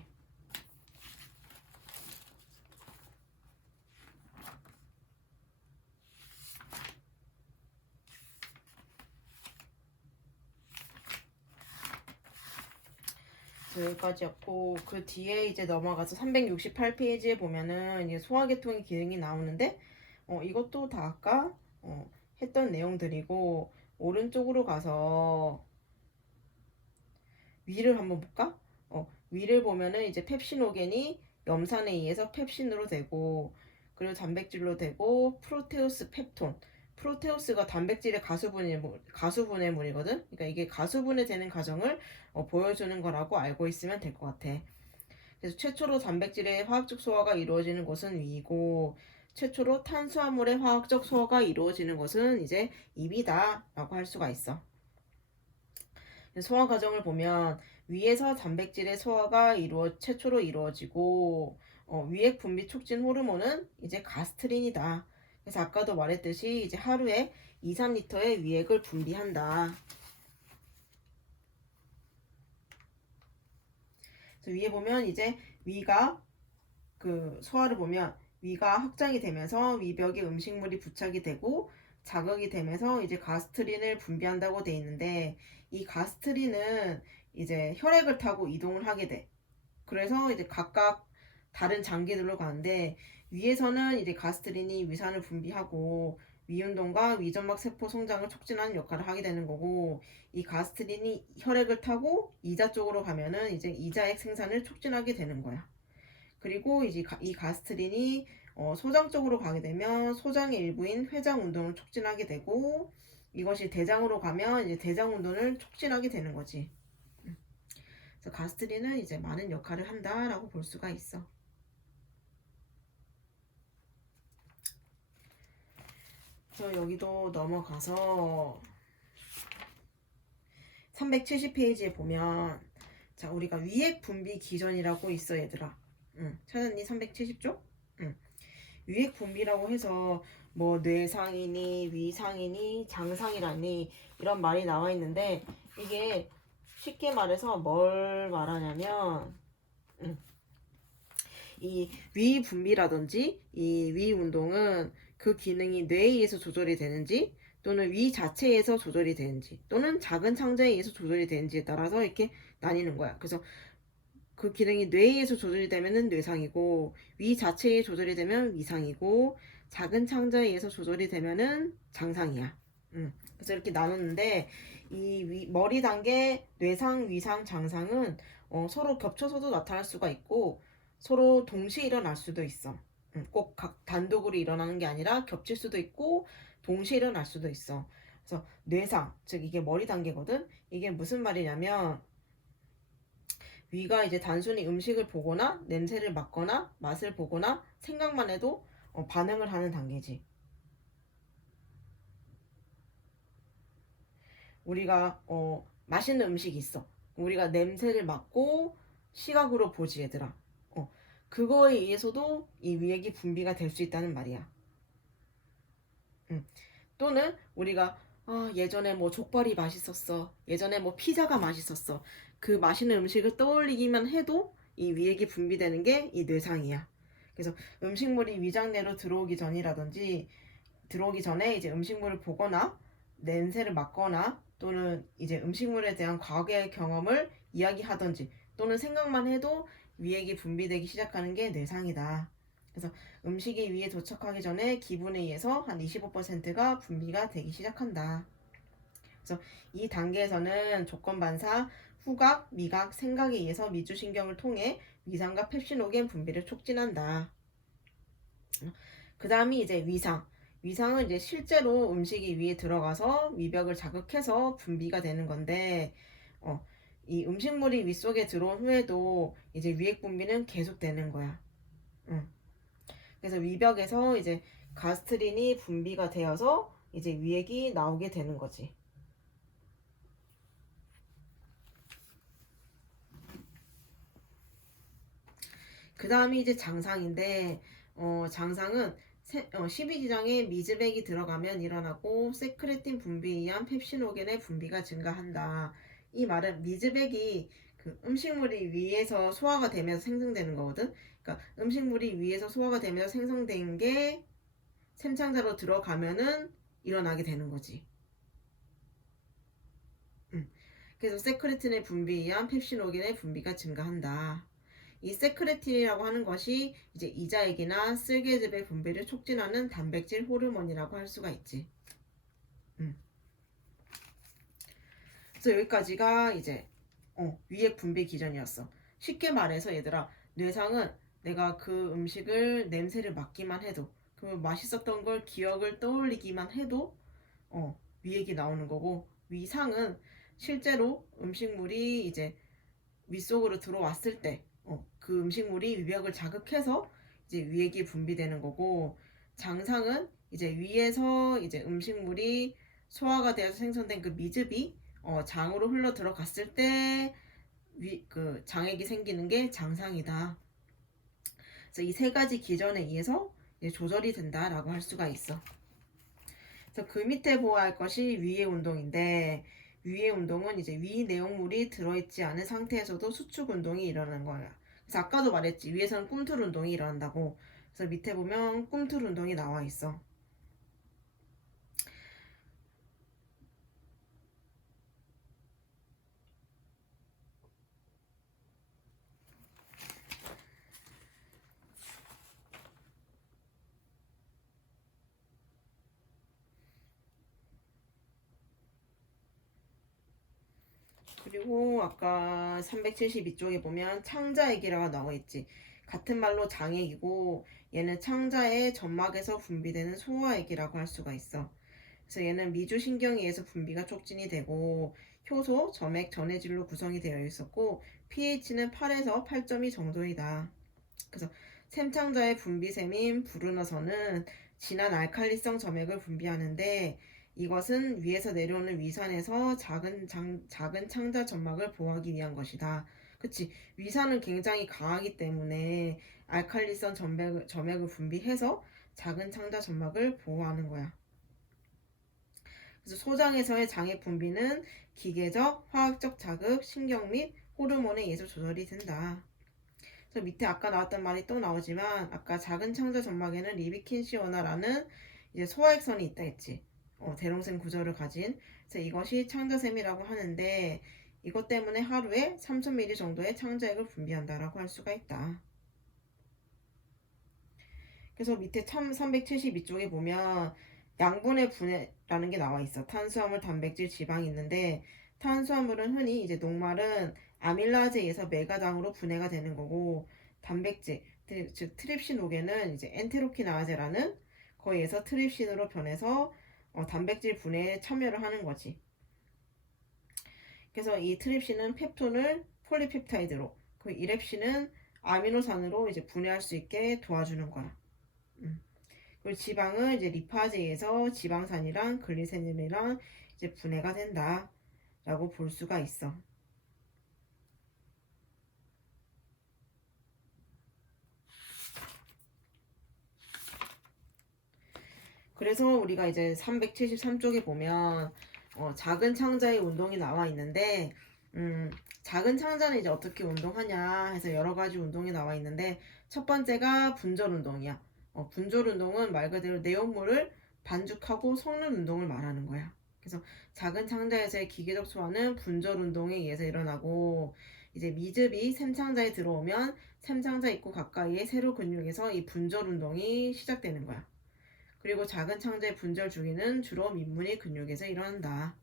여기까지였고 그 뒤에 이제 넘어가서 368페이지에 보면은 이제 소화계통의 기능이 나오는데 이것도 다 아까 했던 내용들이고 오른쪽으로 가서 위를 한번 볼까? 위를 보면은 이제 펩시노겐이 염산에 의해서 펩신으로 되고 그리고 단백질로 되고 프로테우스 펩톤 프로테우스가 단백질의 가수분해물이거든. 그러니까 이게 가수분해되는 과정을 보여주는 거라고 알고 있으면 될 것 같아. 그래서 최초로 단백질의 화학적 소화가 이루어지는 것은 위이고 최초로 탄수화물의 화학적 소화가 이루어지는 것은 이제 입이다라고 할 수가 있어. 소화 과정을 보면 위에서 단백질의 소화가 최초로 이루어지고 위액 분비 촉진 호르몬은 이제 가스트린이다. 그래서 아까도 말했듯이 이제 하루에 2, 3리터의 위액을 분비한다. 그래서 위에 보면 이제 위가 그 소화를 보면 위가 확장이 되면서 위벽에 음식물이 부착이 되고 자극이 되면서 이제 가스트린을 분비한다고 돼 있는데 이 가스트린은 이제 혈액을 타고 이동을 하게 돼. 그래서 이제 각각 다른 장기들로 가는데 위에서는 이제 가스트린이 위산을 분비하고 위운동과 위점막 세포 성장을 촉진하는 역할을 하게 되는 거고 이 가스트린이 혈액을 타고 이자 쪽으로 가면은 이제 이자액 생산을 촉진하게 되는 거야. 그리고 이제 이 가스트린이 소장 쪽으로 가게 되면 소장의 일부인 회장 운동을 촉진하게 되고 이것이 대장으로 가면 이제 대장 운동을 촉진하게 되는 거지. 그래서 가스트린은 이제 많은 역할을 한다라고 볼 수가 있어. 그래서 여기도 넘어가서 370페이지에 보면 자 우리가 위액 분비 기전이라고 있어 얘들아. 찾았니? 370쪽? 위액 분비라고 해서 뭐 뇌상이니 위상이니 장상이라니 이런 말이 나와 있는데 이게 쉽게 말해서 뭘 말하냐면 이 위 분비라든지 이 위 운동은 그 기능이 뇌에 의해서 조절이 되는지 또는 위 자체에서 조절이 되는지 또는 작은 창자에 의해서 조절이 되는지에 따라서 이렇게 나뉘는 거야. 그래서 그 기능이 뇌에 의해서 조절이 되면은 뇌상이고 위 자체에 조절이 되면 위상이고 작은 창자에 의해서 조절이 되면은 장상이야. 그래서 이렇게 나누는데 이 머리 단계 뇌상, 위상, 장상은 서로 겹쳐서도 나타날 수가 있고 서로 동시에 일어날 수도 있어. 꼭 각 단독으로 일어나는 게 아니라 겹칠 수도 있고 동시에 일어날 수도 있어. 그래서 뇌상, 즉 이게 머리 단계거든. 이게 무슨 말이냐면 위가 이제 단순히 음식을 보거나 냄새를 맡거나 맛을 보거나 생각만 해도 반응을 하는 단계지. 우리가 맛있는 음식이 있어. 우리가 냄새를 맡고 시각으로 보지 얘들아. 그거에 의해서도 이 위액이 분비가 될 수 있다는 말이야. 또는 우리가 예전에 뭐 족발이 맛있었어. 예전에 뭐 피자가 맛있었어. 그 맛있는 음식을 떠올리기만 해도 이 위액이 분비되는 게 이 뇌상이야. 그래서 음식물이 위장 내로 들어오기 전이라든지 들어오기 전에 이제 음식물을 보거나 냄새를 맡거나 또는 이제 음식물에 대한 과거의 경험을 이야기하든지 또는 생각만 해도 위액이 분비되기 시작하는 게 뇌상이다. 그래서 음식이 위에 도착하기 전에 기분에 의해서 한 25%가 분비가 되기 시작한다. 그래서 이 단계에서는 조건 반사, 후각, 미각, 생각에 의해서 미주신경을 통해 위상과 펩시노겐 분비를 촉진한다. 그 다음이 이제 위상. 위상은 이제 실제로 음식이 위에 들어가서 위벽을 자극해서 분비가 되는 건데, 이 음식물이 위 속에 들어온 후에도 이제 위액 분비는 계속되는 거야. 그래서 위벽에서 이제 가스트린이 분비가 되어서 이제 위액이 나오게 되는 거지. 그 다음이 이제 장상인데, 장상은 12지장에 미즈백이 들어가면 일어나고 세크레틴 분비에 의한 펩시노겐의 분비가 증가한다. 이 말은 미즈백이 그 음식물이 위에서 소화가 되면서 생성되는 거거든. 그러니까 음식물이 위에서 소화가 되면서 생성된 게 샘창자로 들어가면은 일어나게 되는 거지. 그래서 세크레틴의 분비에 의한 펩시노겐의 분비가 증가한다. 이 세크레틴이라고 하는 것이 이제 이자액이나 쓸개즙의 분비를 촉진하는 단백질 호르몬이라고 할 수가 있지. 그래서 여기까지가 이제 위액 분비 기전이었어. 쉽게 말해서 얘들아, 뇌상은 내가 그 음식을 냄새를 맡기만 해도 그 맛있었던 걸 기억을 떠올리기만 해도 위액이 나오는 거고, 위상은 실제로 음식물이 이제 윗속으로 들어왔을 때 그 음식물이 위벽을 자극해서 이제 위액이 분비되는 거고, 장상은 이제 위에서 이제 음식물이 소화가 되어서 생성된 그 미즙이 장으로 흘러 들어갔을 때 그 장액이 생기는 게 장상이다. 그래서 이 세 가지 기전에 의해서 조절이 된다라고 할 수가 있어. 그래서 그 밑에 보아할 것이 위의 운동인데, 위의 운동은 이제 위 내용물이 들어있지 않은 상태에서도 수축 운동이 일어나는 거야. 그래서 아까도 말했지, 위에서는 꿈틀 운동이 일어난다고. 그래서 밑에 보면 꿈틀 운동이 나와 있어. 그리고 아까 372쪽에 보면 창자액이라고 나와 있지. 같은 말로 장액이고 얘는 창자의 점막에서 분비되는 소화액이라고 할 수가 있어. 그래서 얘는 미주신경에 의해서 분비가 촉진이 되고 효소, 점액, 전해질로 구성이 되어 있었고 pH는 8에서 8.2 정도이다. 그래서 샘창자의 분비샘인 브루너선은 진한 알칼리성 점액을 분비하는데 이것은 위에서 내려오는 위산에서 작은 창자 점막을 보호하기 위한 것이다. 그치? 위산은 굉장히 강하기 때문에 알칼리성 점액을 분비해서 작은 창자 점막을 보호하는 거야. 그래서 소장에서의 장액 분비는 기계적, 화학적 자극, 신경 및 호르몬에 의해서 조절이 된다. 그래서 밑에 아까 나왔던 말이 또 나오지만 아까 작은 창자 점막에는 리비킨시오나라는 이제 소화액선이 있다 했지. 대롱생 구조를 가진. 그래서 이것이 창자샘이라고 하는데 이것 때문에 하루에 3000ml 정도의 창자액을 분비한다라고 할 수가 있다. 그래서 밑에 372쪽에 보면 양분의 분해라는 게 나와 있어. 탄수화물, 단백질, 지방이 있는데 탄수화물은 흔히 이제 녹말은 아밀라제에서 메가당으로 분해가 되는 거고 단백질, 즉 트립신옥에는 이제 엔테로키나아제라는 거기에서 트립신으로 변해서 단백질 분해에 참여를 하는 거지. 그래서 이 트립신은 펩톤을 폴리펩타이드로, 그 이랩신은 아미노산으로 이제 분해할 수 있게 도와주는 거야. 그리고 지방은 이제 리파제에서 지방산이랑 글리세린이랑 이제 분해가 된다라고 볼 수가 있어. 그래서 우리가 이제 373쪽에 보면 작은 창자의 운동이 나와 있는데 작은 창자는 이제 어떻게 운동하냐 해서 여러 가지 운동이 나와 있는데 첫 번째가 분절 운동이야. 분절 운동은 말 그대로 내용물을 반죽하고 섞는 운동을 말하는 거야. 그래서 작은 창자에서의 기계적 소화는 분절 운동에 의해서 일어나고 이제 미즙이 샘창자에 들어오면 샘창자 입구 가까이의 세로 근육에서 이 분절 운동이 시작되는 거야. 그리고 작은 창자의 분절 주기는 주로 민문의 근육에서 일어난다.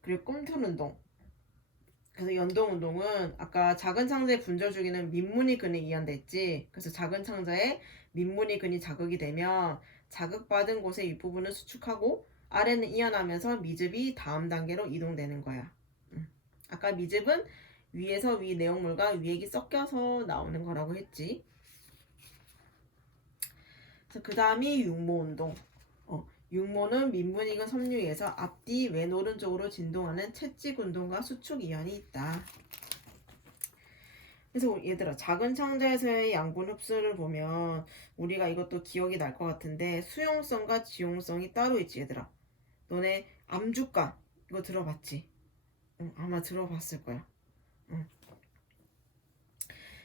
그리고 꿈틀 운동. 그래서 연동 운동은 아까 작은 창자의 분절 주기는 민문의 근에 의한됐지. 그래서 작은 창자에 민문의 근이 자극이 되면 자극받은 곳의 윗부분을 수축하고 아래는 이완하면서 미즙이 다음 단계로 이동되는 거야. 아까 미즙은 위에서 위 내용물과 위액이 섞여서 나오는 거라고 했지. 그 다음이 육모운동. 육모는 민분이근 섬유에서 앞뒤 왼 오른쪽으로 진동하는 채찍 운동과 수축 이완이 있다. 그래서 얘들아 작은 창자에서의 양분 흡수를 보면 우리가 이것도 기억이 날 것 같은데 수용성과 지용성이 따로 있지 얘들아. 너네 암주가 이거 들어봤지? 아마 들어봤을 거야.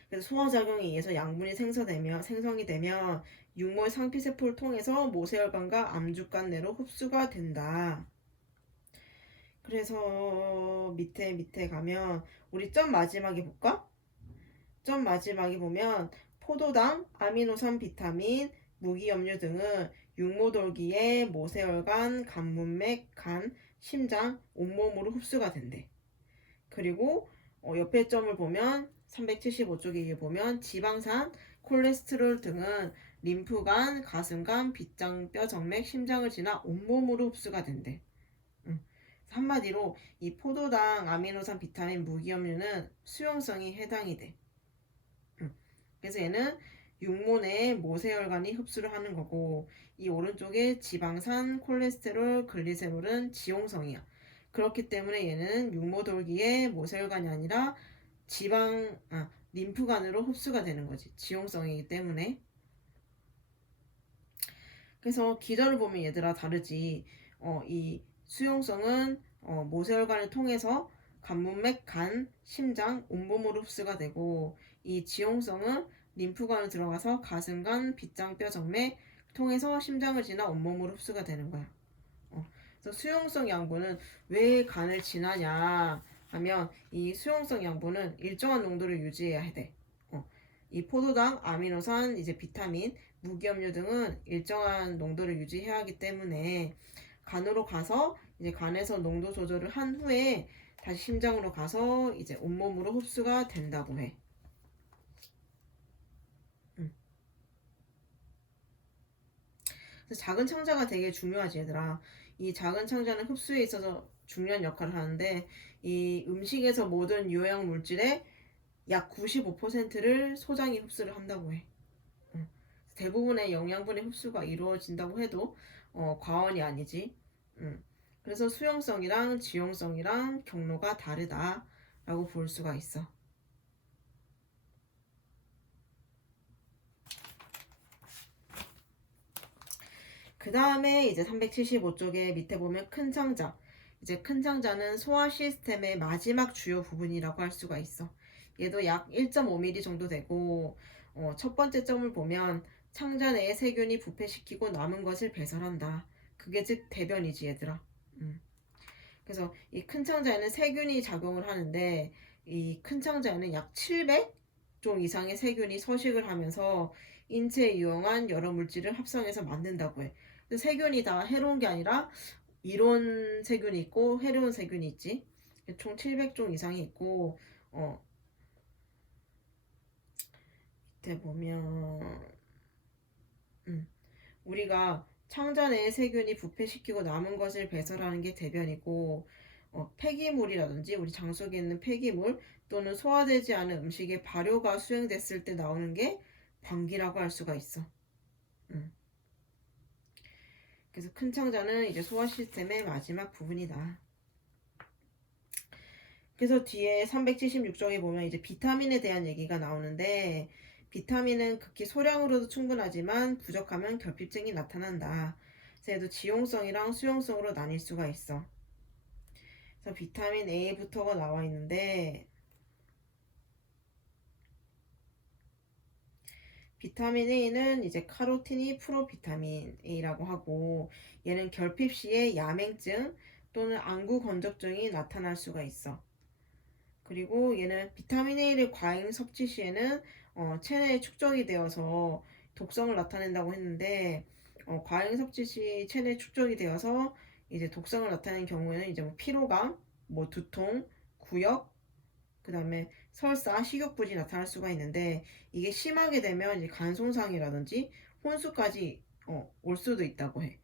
그래서 소화작용에 의해서 양분이 생성이 되면 육모의 상피세포를 통해서 모세혈관과 암주간 내로 흡수가 된다. 그래서 밑에 가면 우리 점 마지막에 볼까? 점 마지막에 보면 포도당, 아미노산, 비타민, 무기염류 등은 육모돌기에 모세혈관, 간문맥, 간, 심장, 온몸으로 흡수가 된대. 그리고 옆에 점을 보면 375쪽에 보면 지방산, 콜레스테롤 등은 림프관, 가슴관, 빗장뼈 정맥, 심장을 지나 온몸으로 흡수가 된대. 한마디로 이 포도당, 아미노산, 비타민, 무기염류는 수용성이 해당이 돼. 그래서 얘는 육모 내에 모세혈관이 흡수를 하는 거고 이 오른쪽에 지방산, 콜레스테롤, 글리세롤은 지용성이야. 그렇기 때문에 얘는 육모돌기에 모세혈관이 아니라 림프관으로 흡수가 되는 거지. 지용성이기 때문에. 그래서 기전을 보면 얘들아 다르지. 이 수용성은 모세혈관을 통해서 간문맥, 간, 심장, 온몸으로 흡수가 되고 이 지용성은 림프관을 들어가서 가슴관, 빗장뼈 정맥 통해서 심장을 지나 온몸으로 흡수가 되는 거야. 그래서 수용성 양분은 왜 간을 지나냐 하면 이 수용성 양분은 일정한 농도를 유지해야 돼. 이 포도당, 아미노산, 이제 비타민, 무기염류 등은 일정한 농도를 유지해야 하기 때문에 간으로 가서 이제 간에서 농도 조절을 한 후에 다시 심장으로 가서 이제 온몸으로 흡수가 된다고 해. 그래서 작은 창자가 되게 중요하지 얘들아. 이 작은 창자는 흡수에 있어서 중요한 역할을 하는데 이 음식에서 모든 유해한 물질의 약 95%를 소장이 흡수를 한다고 해. 대부분의 영양분의 흡수가 이루어진다고 해도 과언이 아니지. 그래서 수용성이랑 지용성이랑 경로가 다르다라고 볼 수가 있어. 그 다음에 이제 375쪽에 밑에 보면 큰 창자. 이제 큰 창자는 소화 시스템의 마지막 주요 부분이라고 할 수가 있어. 얘도 약 1.5mm 정도 되고, 첫 번째 점을 보면 창자 내에 세균이 부패시키고 남은 것을 배설한다. 그게 즉 대변이지, 얘들아. 그래서 이 큰 창자에는 세균이 작용을 하는데, 이 큰 창자에는 약 700종 이상의 세균이 서식을 하면서 인체에 유용한 여러 물질을 합성해서 만든다고 해. 세균이 다 해로운 게 아니라 이로운 세균이 있고 해로운 세균이 있지. 총 700종 이상이 있고, 밑에 보면 우리가 창자 내의 세균이 부패시키고 남은 것을 배설하는 게 대변이고, 폐기물이라든지 우리 장 속에 있는 폐기물 또는 소화되지 않은 음식의 발효가 수행됐을 때 나오는 게 방기라고 할 수가 있어. 그래서 큰 창자는 이제 소화 시스템의 마지막 부분이다. 그래서 뒤에 376쪽에 보면 이제 비타민에 대한 얘기가 나오는데, 비타민은 극히 소량으로도 충분하지만 부족하면 결핍증이 나타난다. 그래서 얘도 지용성이랑 수용성으로 나뉠 수가 있어. 그래서 비타민 A부터가 나와 있는데, 비타민 A는 이제 카로티니 프로비타민 A라고 하고, 얘는 결핍 시에 야맹증 또는 안구 건조증이 나타날 수가 있어. 그리고 얘는 비타민 A를 과잉 섭취 시에는 체내에 축적이 되어서 독성을 나타낸다고 했는데, 과잉 섭취 시 체내에 축적이 되어서 이제 독성을 나타내는 경우에는 이제 뭐 피로감, 뭐 두통, 구역, 그 다음에 설사, 식욕부진이 나타날 수가 있는데, 이게 심하게 되면 이제 간손상이라든지 혼수까지 올 수도 있다고 해.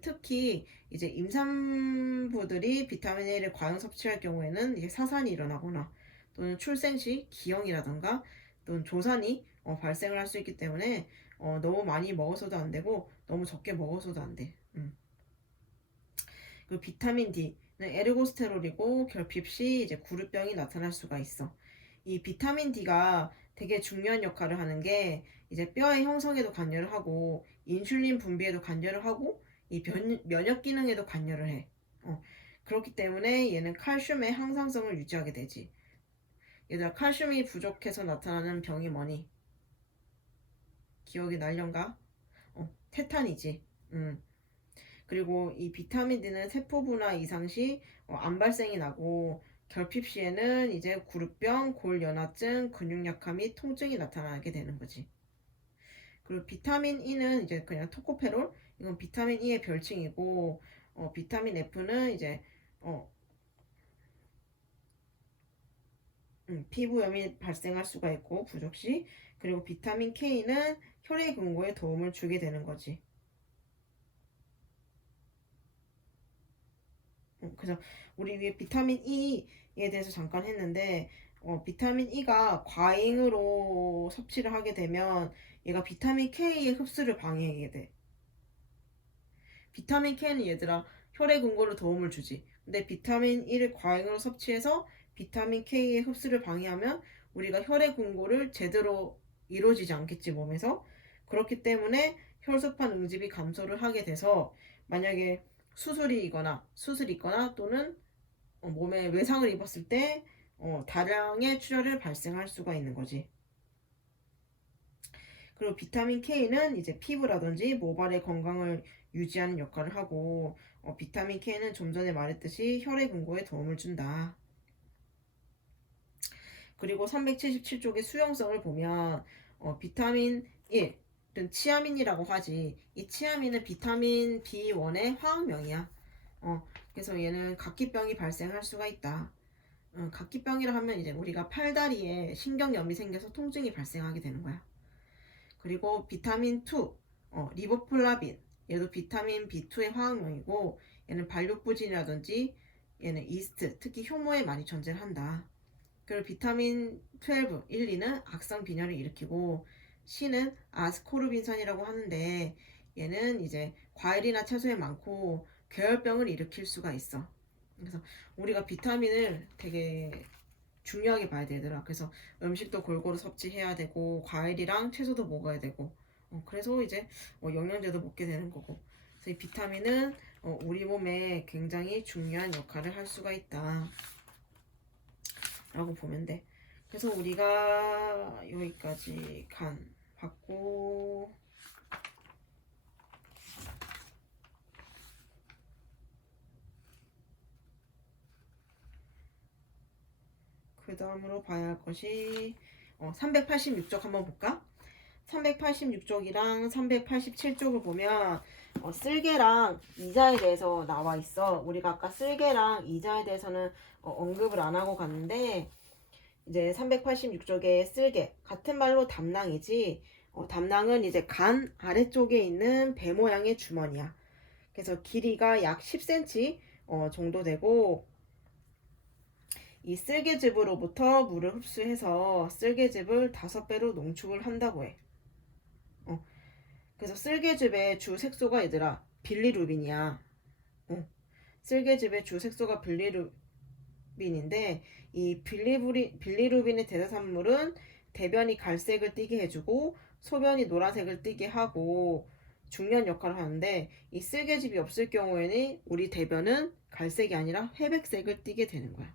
특히 이제 임산부들이 비타민 A를 과잉 섭취할 경우에는 이제 사산이 일어나거나 또는 출생 시 기형이라던가 또는 조산이 발생을 할 수 있기 때문에 너무 많이 먹어서도 안 되고 너무 적게 먹어서도 안 돼. 그리고 비타민 D는 에르고스테롤이고 결핍 시 이제 구루병이 나타날 수가 있어. 이 비타민 D가 되게 중요한 역할을 하는 게 이제 뼈의 형성에도 관여를 하고 인슐린 분비에도 관여를 하고 이 면역 기능에도 관여를 해. 그렇기 때문에 얘는 칼슘의 항상성을 유지하게 되지. 얘들아, 칼슘이 부족해서 나타나는 병이 뭐니? 기억이 날련가? 테탄이지. 그리고 이 비타민 D는 세포 분화 이상 시 암 발생이 나고, 결핍 시에는 이제 구루병, 골연화증, 근육약화 및 통증이 나타나게 되는 거지. 그리고 비타민 E는 이제 그냥 토코페롤, 이건 비타민 E의 별칭이고, 비타민 F는 이제 피부염이 발생할 수가 있고 부족 시, 그리고 비타민 K는 혈액 공급에 도움을 주게 되는 거지. 그래서 우리 위에 비타민 E에 대해서 잠깐 했는데, 비타민 E가 과잉으로 섭취를 하게 되면 얘가 비타민 K의 흡수를 방해하게 돼. 비타민 K는 얘들아 혈액 공급으로 도움을 주지. 근데 비타민 E를 과잉으로 섭취해서 비타민 K의 흡수를 방해하면 우리가 혈액 공급을 제대로 이루어지지 않겠지, 몸에서. 그렇기 때문에 혈소판 응집이 감소를 하게 돼서 만약에 수술이 있거나 또는 몸에 외상을 입었을 때 다량의 출혈을 발생할 수가 있는 거지. 그리고 비타민 K는 이제 피부라든지 모발의 건강을 유지하는 역할을 하고, 비타민 K는 좀 전에 말했듯이 혈액 공급에 도움을 준다. 그리고 377쪽의 수용성을 보면 비타민 1은 치아민이라고 하지. 이 치아민은 비타민 B1의 화학명이야. 그래서 얘는 각기병이 발생할 수가 있다. 각기병이라 하면 이제 우리가 팔다리에 신경염이 생겨서 통증이 발생하게 되는 거야. 그리고 비타민 2, 리보플라빈, 얘도 비타민 B2의 화학명이고, 얘는 발육부진이라든지 얘는 이스트, 특히 효모에 많이 존재를 한다. 그리고 비타민 12, 1, 2는 악성 빈혈을 일으키고, C는 아스코르빈산이라고 하는데 얘는 이제 과일이나 채소에 많고 괴혈병을 일으킬 수가 있어. 그래서 우리가 비타민을 되게 중요하게 봐야 되더라. 그래서 음식도 골고루 섭취해야 되고 과일이랑 채소도 먹어야 되고 그래서 이제 영양제도 먹게 되는 거고. 그래서 이 비타민은 우리 몸에 굉장히 중요한 역할을 할 수가 있다 라고 보면 돼. 그래서 우리가 여기까지 봤고, 그 다음으로 봐야 할 것이 386쪽 한번 볼까? 386쪽이랑 387쪽을 보면 쓸개랑 이자에 대해서 나와 있어. 우리가 아까 쓸개랑 이자에 대해서는 언급을 안 하고 갔는데 이제 386쪽에 쓸개 같은 말로 담낭이지. 담낭은 이제 간 아래쪽에 있는 배 모양의 주머니야. 그래서 길이가 약 10cm 정도 되고 이 쓸개즙으로부터 물을 흡수해서 쓸개즙을 5배로 농축을 한다고 해. 그래서 쓸개즙의 주 색소가 얘들아 빌리루빈이야. 쓸개즙의 주 색소가 빌리루빈인데 이 빌리루빈의 대사산물은 대변이 갈색을 띠게 해주고 소변이 노란색을 띠게 하고 중요한 역할을 하는데 이 쓸개즙이 없을 경우에는 우리 대변은 갈색이 아니라 회백색을 띠게 되는 거야.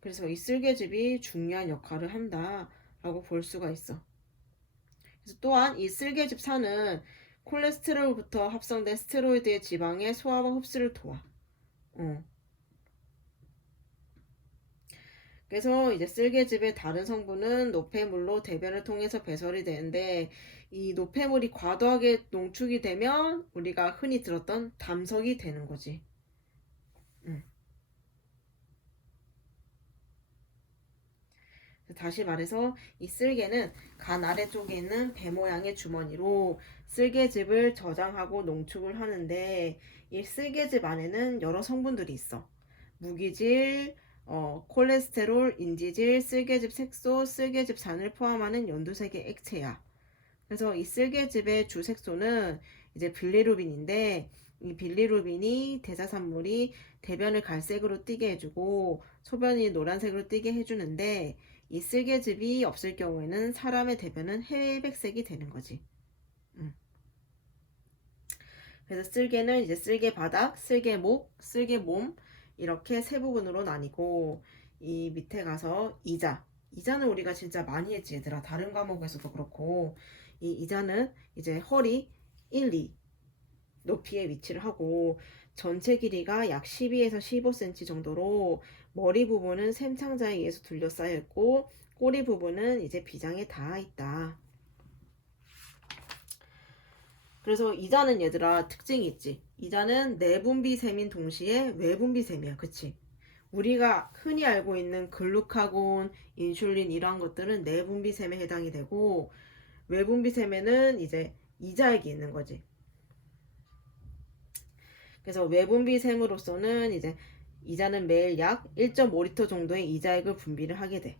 그래서 이 쓸개즙이 중요한 역할을 한다라고 볼 수가 있어. 그래서 또한 이 쓸개즙산은 콜레스테롤부터 합성된 스테로이드의 지방의 소화와 흡수를 도와. 그래서 이제 쓸개즙의 다른 성분은 노폐물로 대변을 통해서 배설이 되는데 이 노폐물이 과도하게 농축이 되면 우리가 흔히 들었던 담석이 되는 거지. 다시 말해서 이 쓸개는 간 아래쪽에 있는 배 모양의 주머니로 쓸개즙을 저장하고 농축을 하는데 이 쓸개즙 안에는 여러 성분들이 있어. 무기질, 콜레스테롤, 인지질, 쓸개즙 색소, 쓸개즙 산을 포함하는 연두색의 액체야. 그래서 이 쓸개즙의 주 색소는 이제 빌리루빈인데 이 빌리루빈이 대사산물이 대변을 갈색으로 띠게 해주고 소변이 노란색으로 띠게 해주는데 이 쓸개즙이 없을 경우에는 사람의 대변은 회백색이 되는 거지. 그래서 쓸개는 이제 쓸개 바닥, 쓸개 목, 쓸개 몸 이렇게 세 부분으로 나뉘고 이 밑에 가서 이자는 우리가 진짜 많이 했지 얘들아. 다른 과목에서도 그렇고 이 이자는 이제 허리 1, 2 높이에 위치를 하고 전체 길이가 약 12에서 15cm 정도로 머리 부분은 샘창자에 의해서 둘러싸여 있고 꼬리 부분은 이제 비장에 닿아 있다. 그래서 이자는 얘들아 특징이 있지. 이자는 내분비샘인 동시에 외분비샘이야. 그치? 우리가 흔히 알고 있는 글루카곤, 인슐린 이러한 것들은 내분비샘에 해당이 되고 외분비샘에는 이제 이자액이 있는 거지. 그래서 외분비샘으로서는 이제 이자는 매일 약 1.5리터 정도의 이자액을 분비를 하게 돼.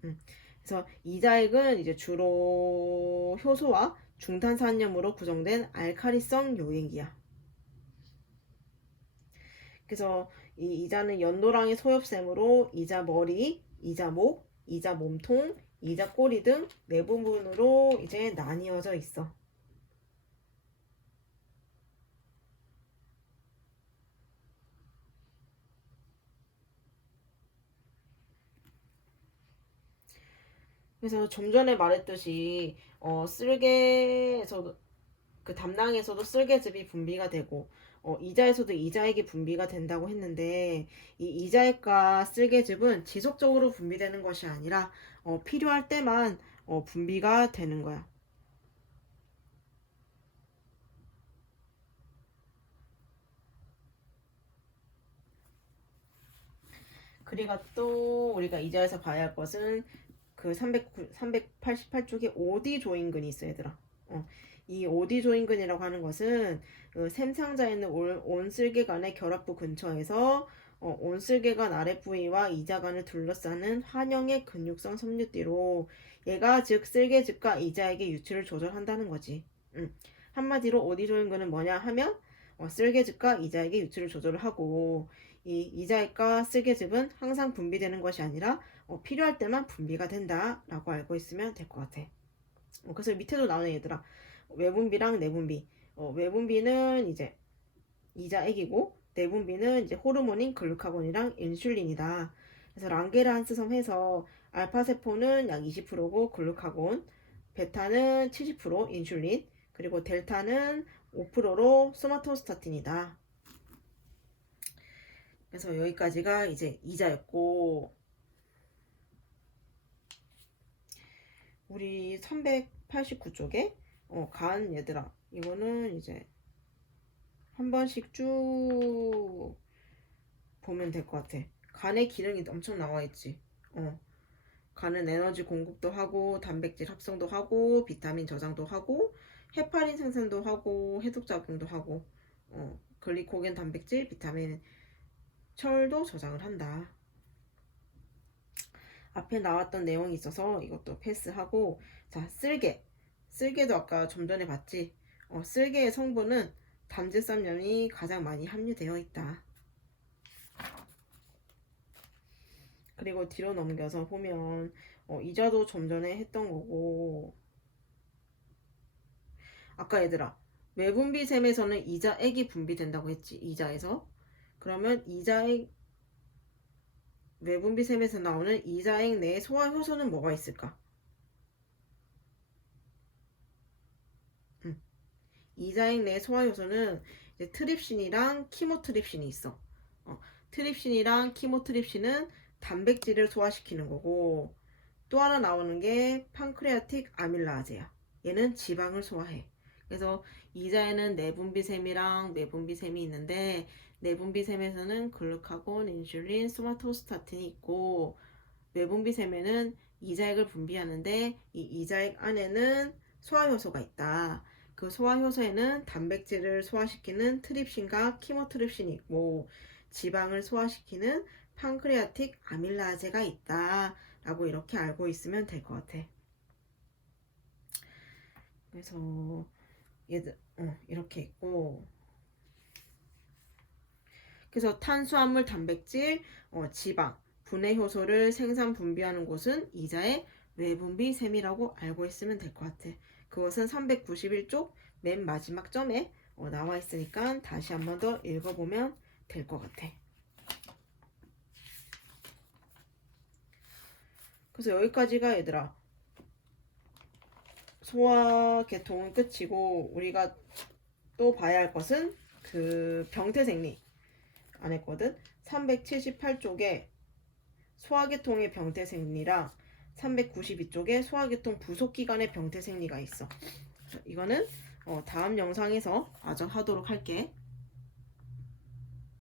그래서 이자액은 이제 주로 효소와 중탄산염으로 구성된 알카리성 요액이야. 그래서 이 이자는 연노랑의 소엽샘으로 이자 머리, 이자 목, 이자 몸통, 이자 꼬리 등 네 부분으로 이제 나뉘어져 있어. 그래서 좀 전에 말했듯이 쓸개에서도 그 담낭에서도 쓸개즙이 분비가 되고 이자에서도 이자액이 분비가 된다고 했는데 이 이자액과 쓸개즙은 지속적으로 분비되는 것이 아니라 필요할 때만 분비가 되는 거야. 그리고 또 우리가 이자에서 봐야 할 것은 그 388쪽에 오디 조인근이 있어 얘들아. 이 오디 조인근이라고 하는 것은 그 샘상자에 있는 온쓸개관의 결합부 근처에서 온슬개관 아랫 부위와 이자관을 둘러싸는 환영의 근육성 섬유띠로 얘가 즉 쓸개즙과 이자액의 유출을 조절한다는 거지. 한마디로 오디조인근은 뭐냐 하면 쓸개즙과 이자액의 유출을 조절을 하고 이 이자액과 쓸개즙은 항상 분비되는 것이 아니라 필요할 때만 분비가 된다라고 알고 있으면 될 것 같아. 그래서 밑에도 나오는 얘들아 외분비랑 내분비. 외분비는 이제 이자액이고 내분비는 이제 호르몬인 글루카곤이랑 인슐린이다. 그래서 랑게르한스 섬에서 알파 세포는 약 20%고 글루카곤, 베타는 70% 인슐린, 그리고 델타는 5%로 소마토스타틴이다. 그래서 여기까지가 이제 이자였고 우리 389쪽에 간 얘들아 이거는 이제 한 번씩 쭉 보면 될 것 같아. 간의 기능이 엄청 나와 있지. 간은 에너지 공급도 하고 단백질 합성도 하고 비타민 저장도 하고 헤파린 생산도 하고 해독 작용도 하고 글리코겐 단백질 비타민 철도 저장을 한다. 앞에 나왔던 내용이 있어서 이것도 패스하고 자 쓸개도 아까 좀 전에 봤지. 쓸개의 성분은 담질산염이 가장 많이 함유되어 있다. 그리고 뒤로 넘겨서 보면 이자도 좀 전에 했던 거고 아까 얘들아 외분비샘에서는 이자액이 분비된다고 했지. 이자에서 그러면 이자액 외분비샘에서 나오는 이자액 내에 소화효소는 뭐가 있을까? 이자액 내 소화효소는 이제 트립신이랑 키모트립신이 있어. 트립신이랑 키모트립신은 단백질을 소화시키는 거고 또 하나 나오는 게 판크레아틱 아밀라제야. 얘는 지방을 소화해. 그래서 이자에는 내분비샘이랑 외분비샘이 있는데 내분비샘에서는 글루카곤, 인슐린, 소마토스타틴이 있고 외분비샘에는 이자액을 분비하는데 이 이자액 안에는 소화효소가 있다. 그 소화효소에는 단백질을 소화시키는 트립신과 키모트립신이 있고 지방을 소화시키는 판크레아틱 아밀라제가 있다 라고 이렇게 알고 있으면 될 것 같아. 그래서 얘들 이렇게 있고 그래서 탄수화물, 단백질, 지방, 분해 효소를 생산 분비하는 곳은 이자의 외분비샘이라고 알고 있으면 될 것 같아. 그것은 391쪽 맨 마지막 점에 나와 있으니까 다시 한 번 더 읽어보면 될 것 같아. 그래서 여기까지가 얘들아 소화계통은 끝이고 우리가 또 봐야 할 것은 그 병태생리 안 했거든. 378쪽에 소화계통의 병태생리랑 392쪽에 소화계통 부속기관의 병태생리가 있어. 이거는 다음 영상에서 마저 하도록 할게.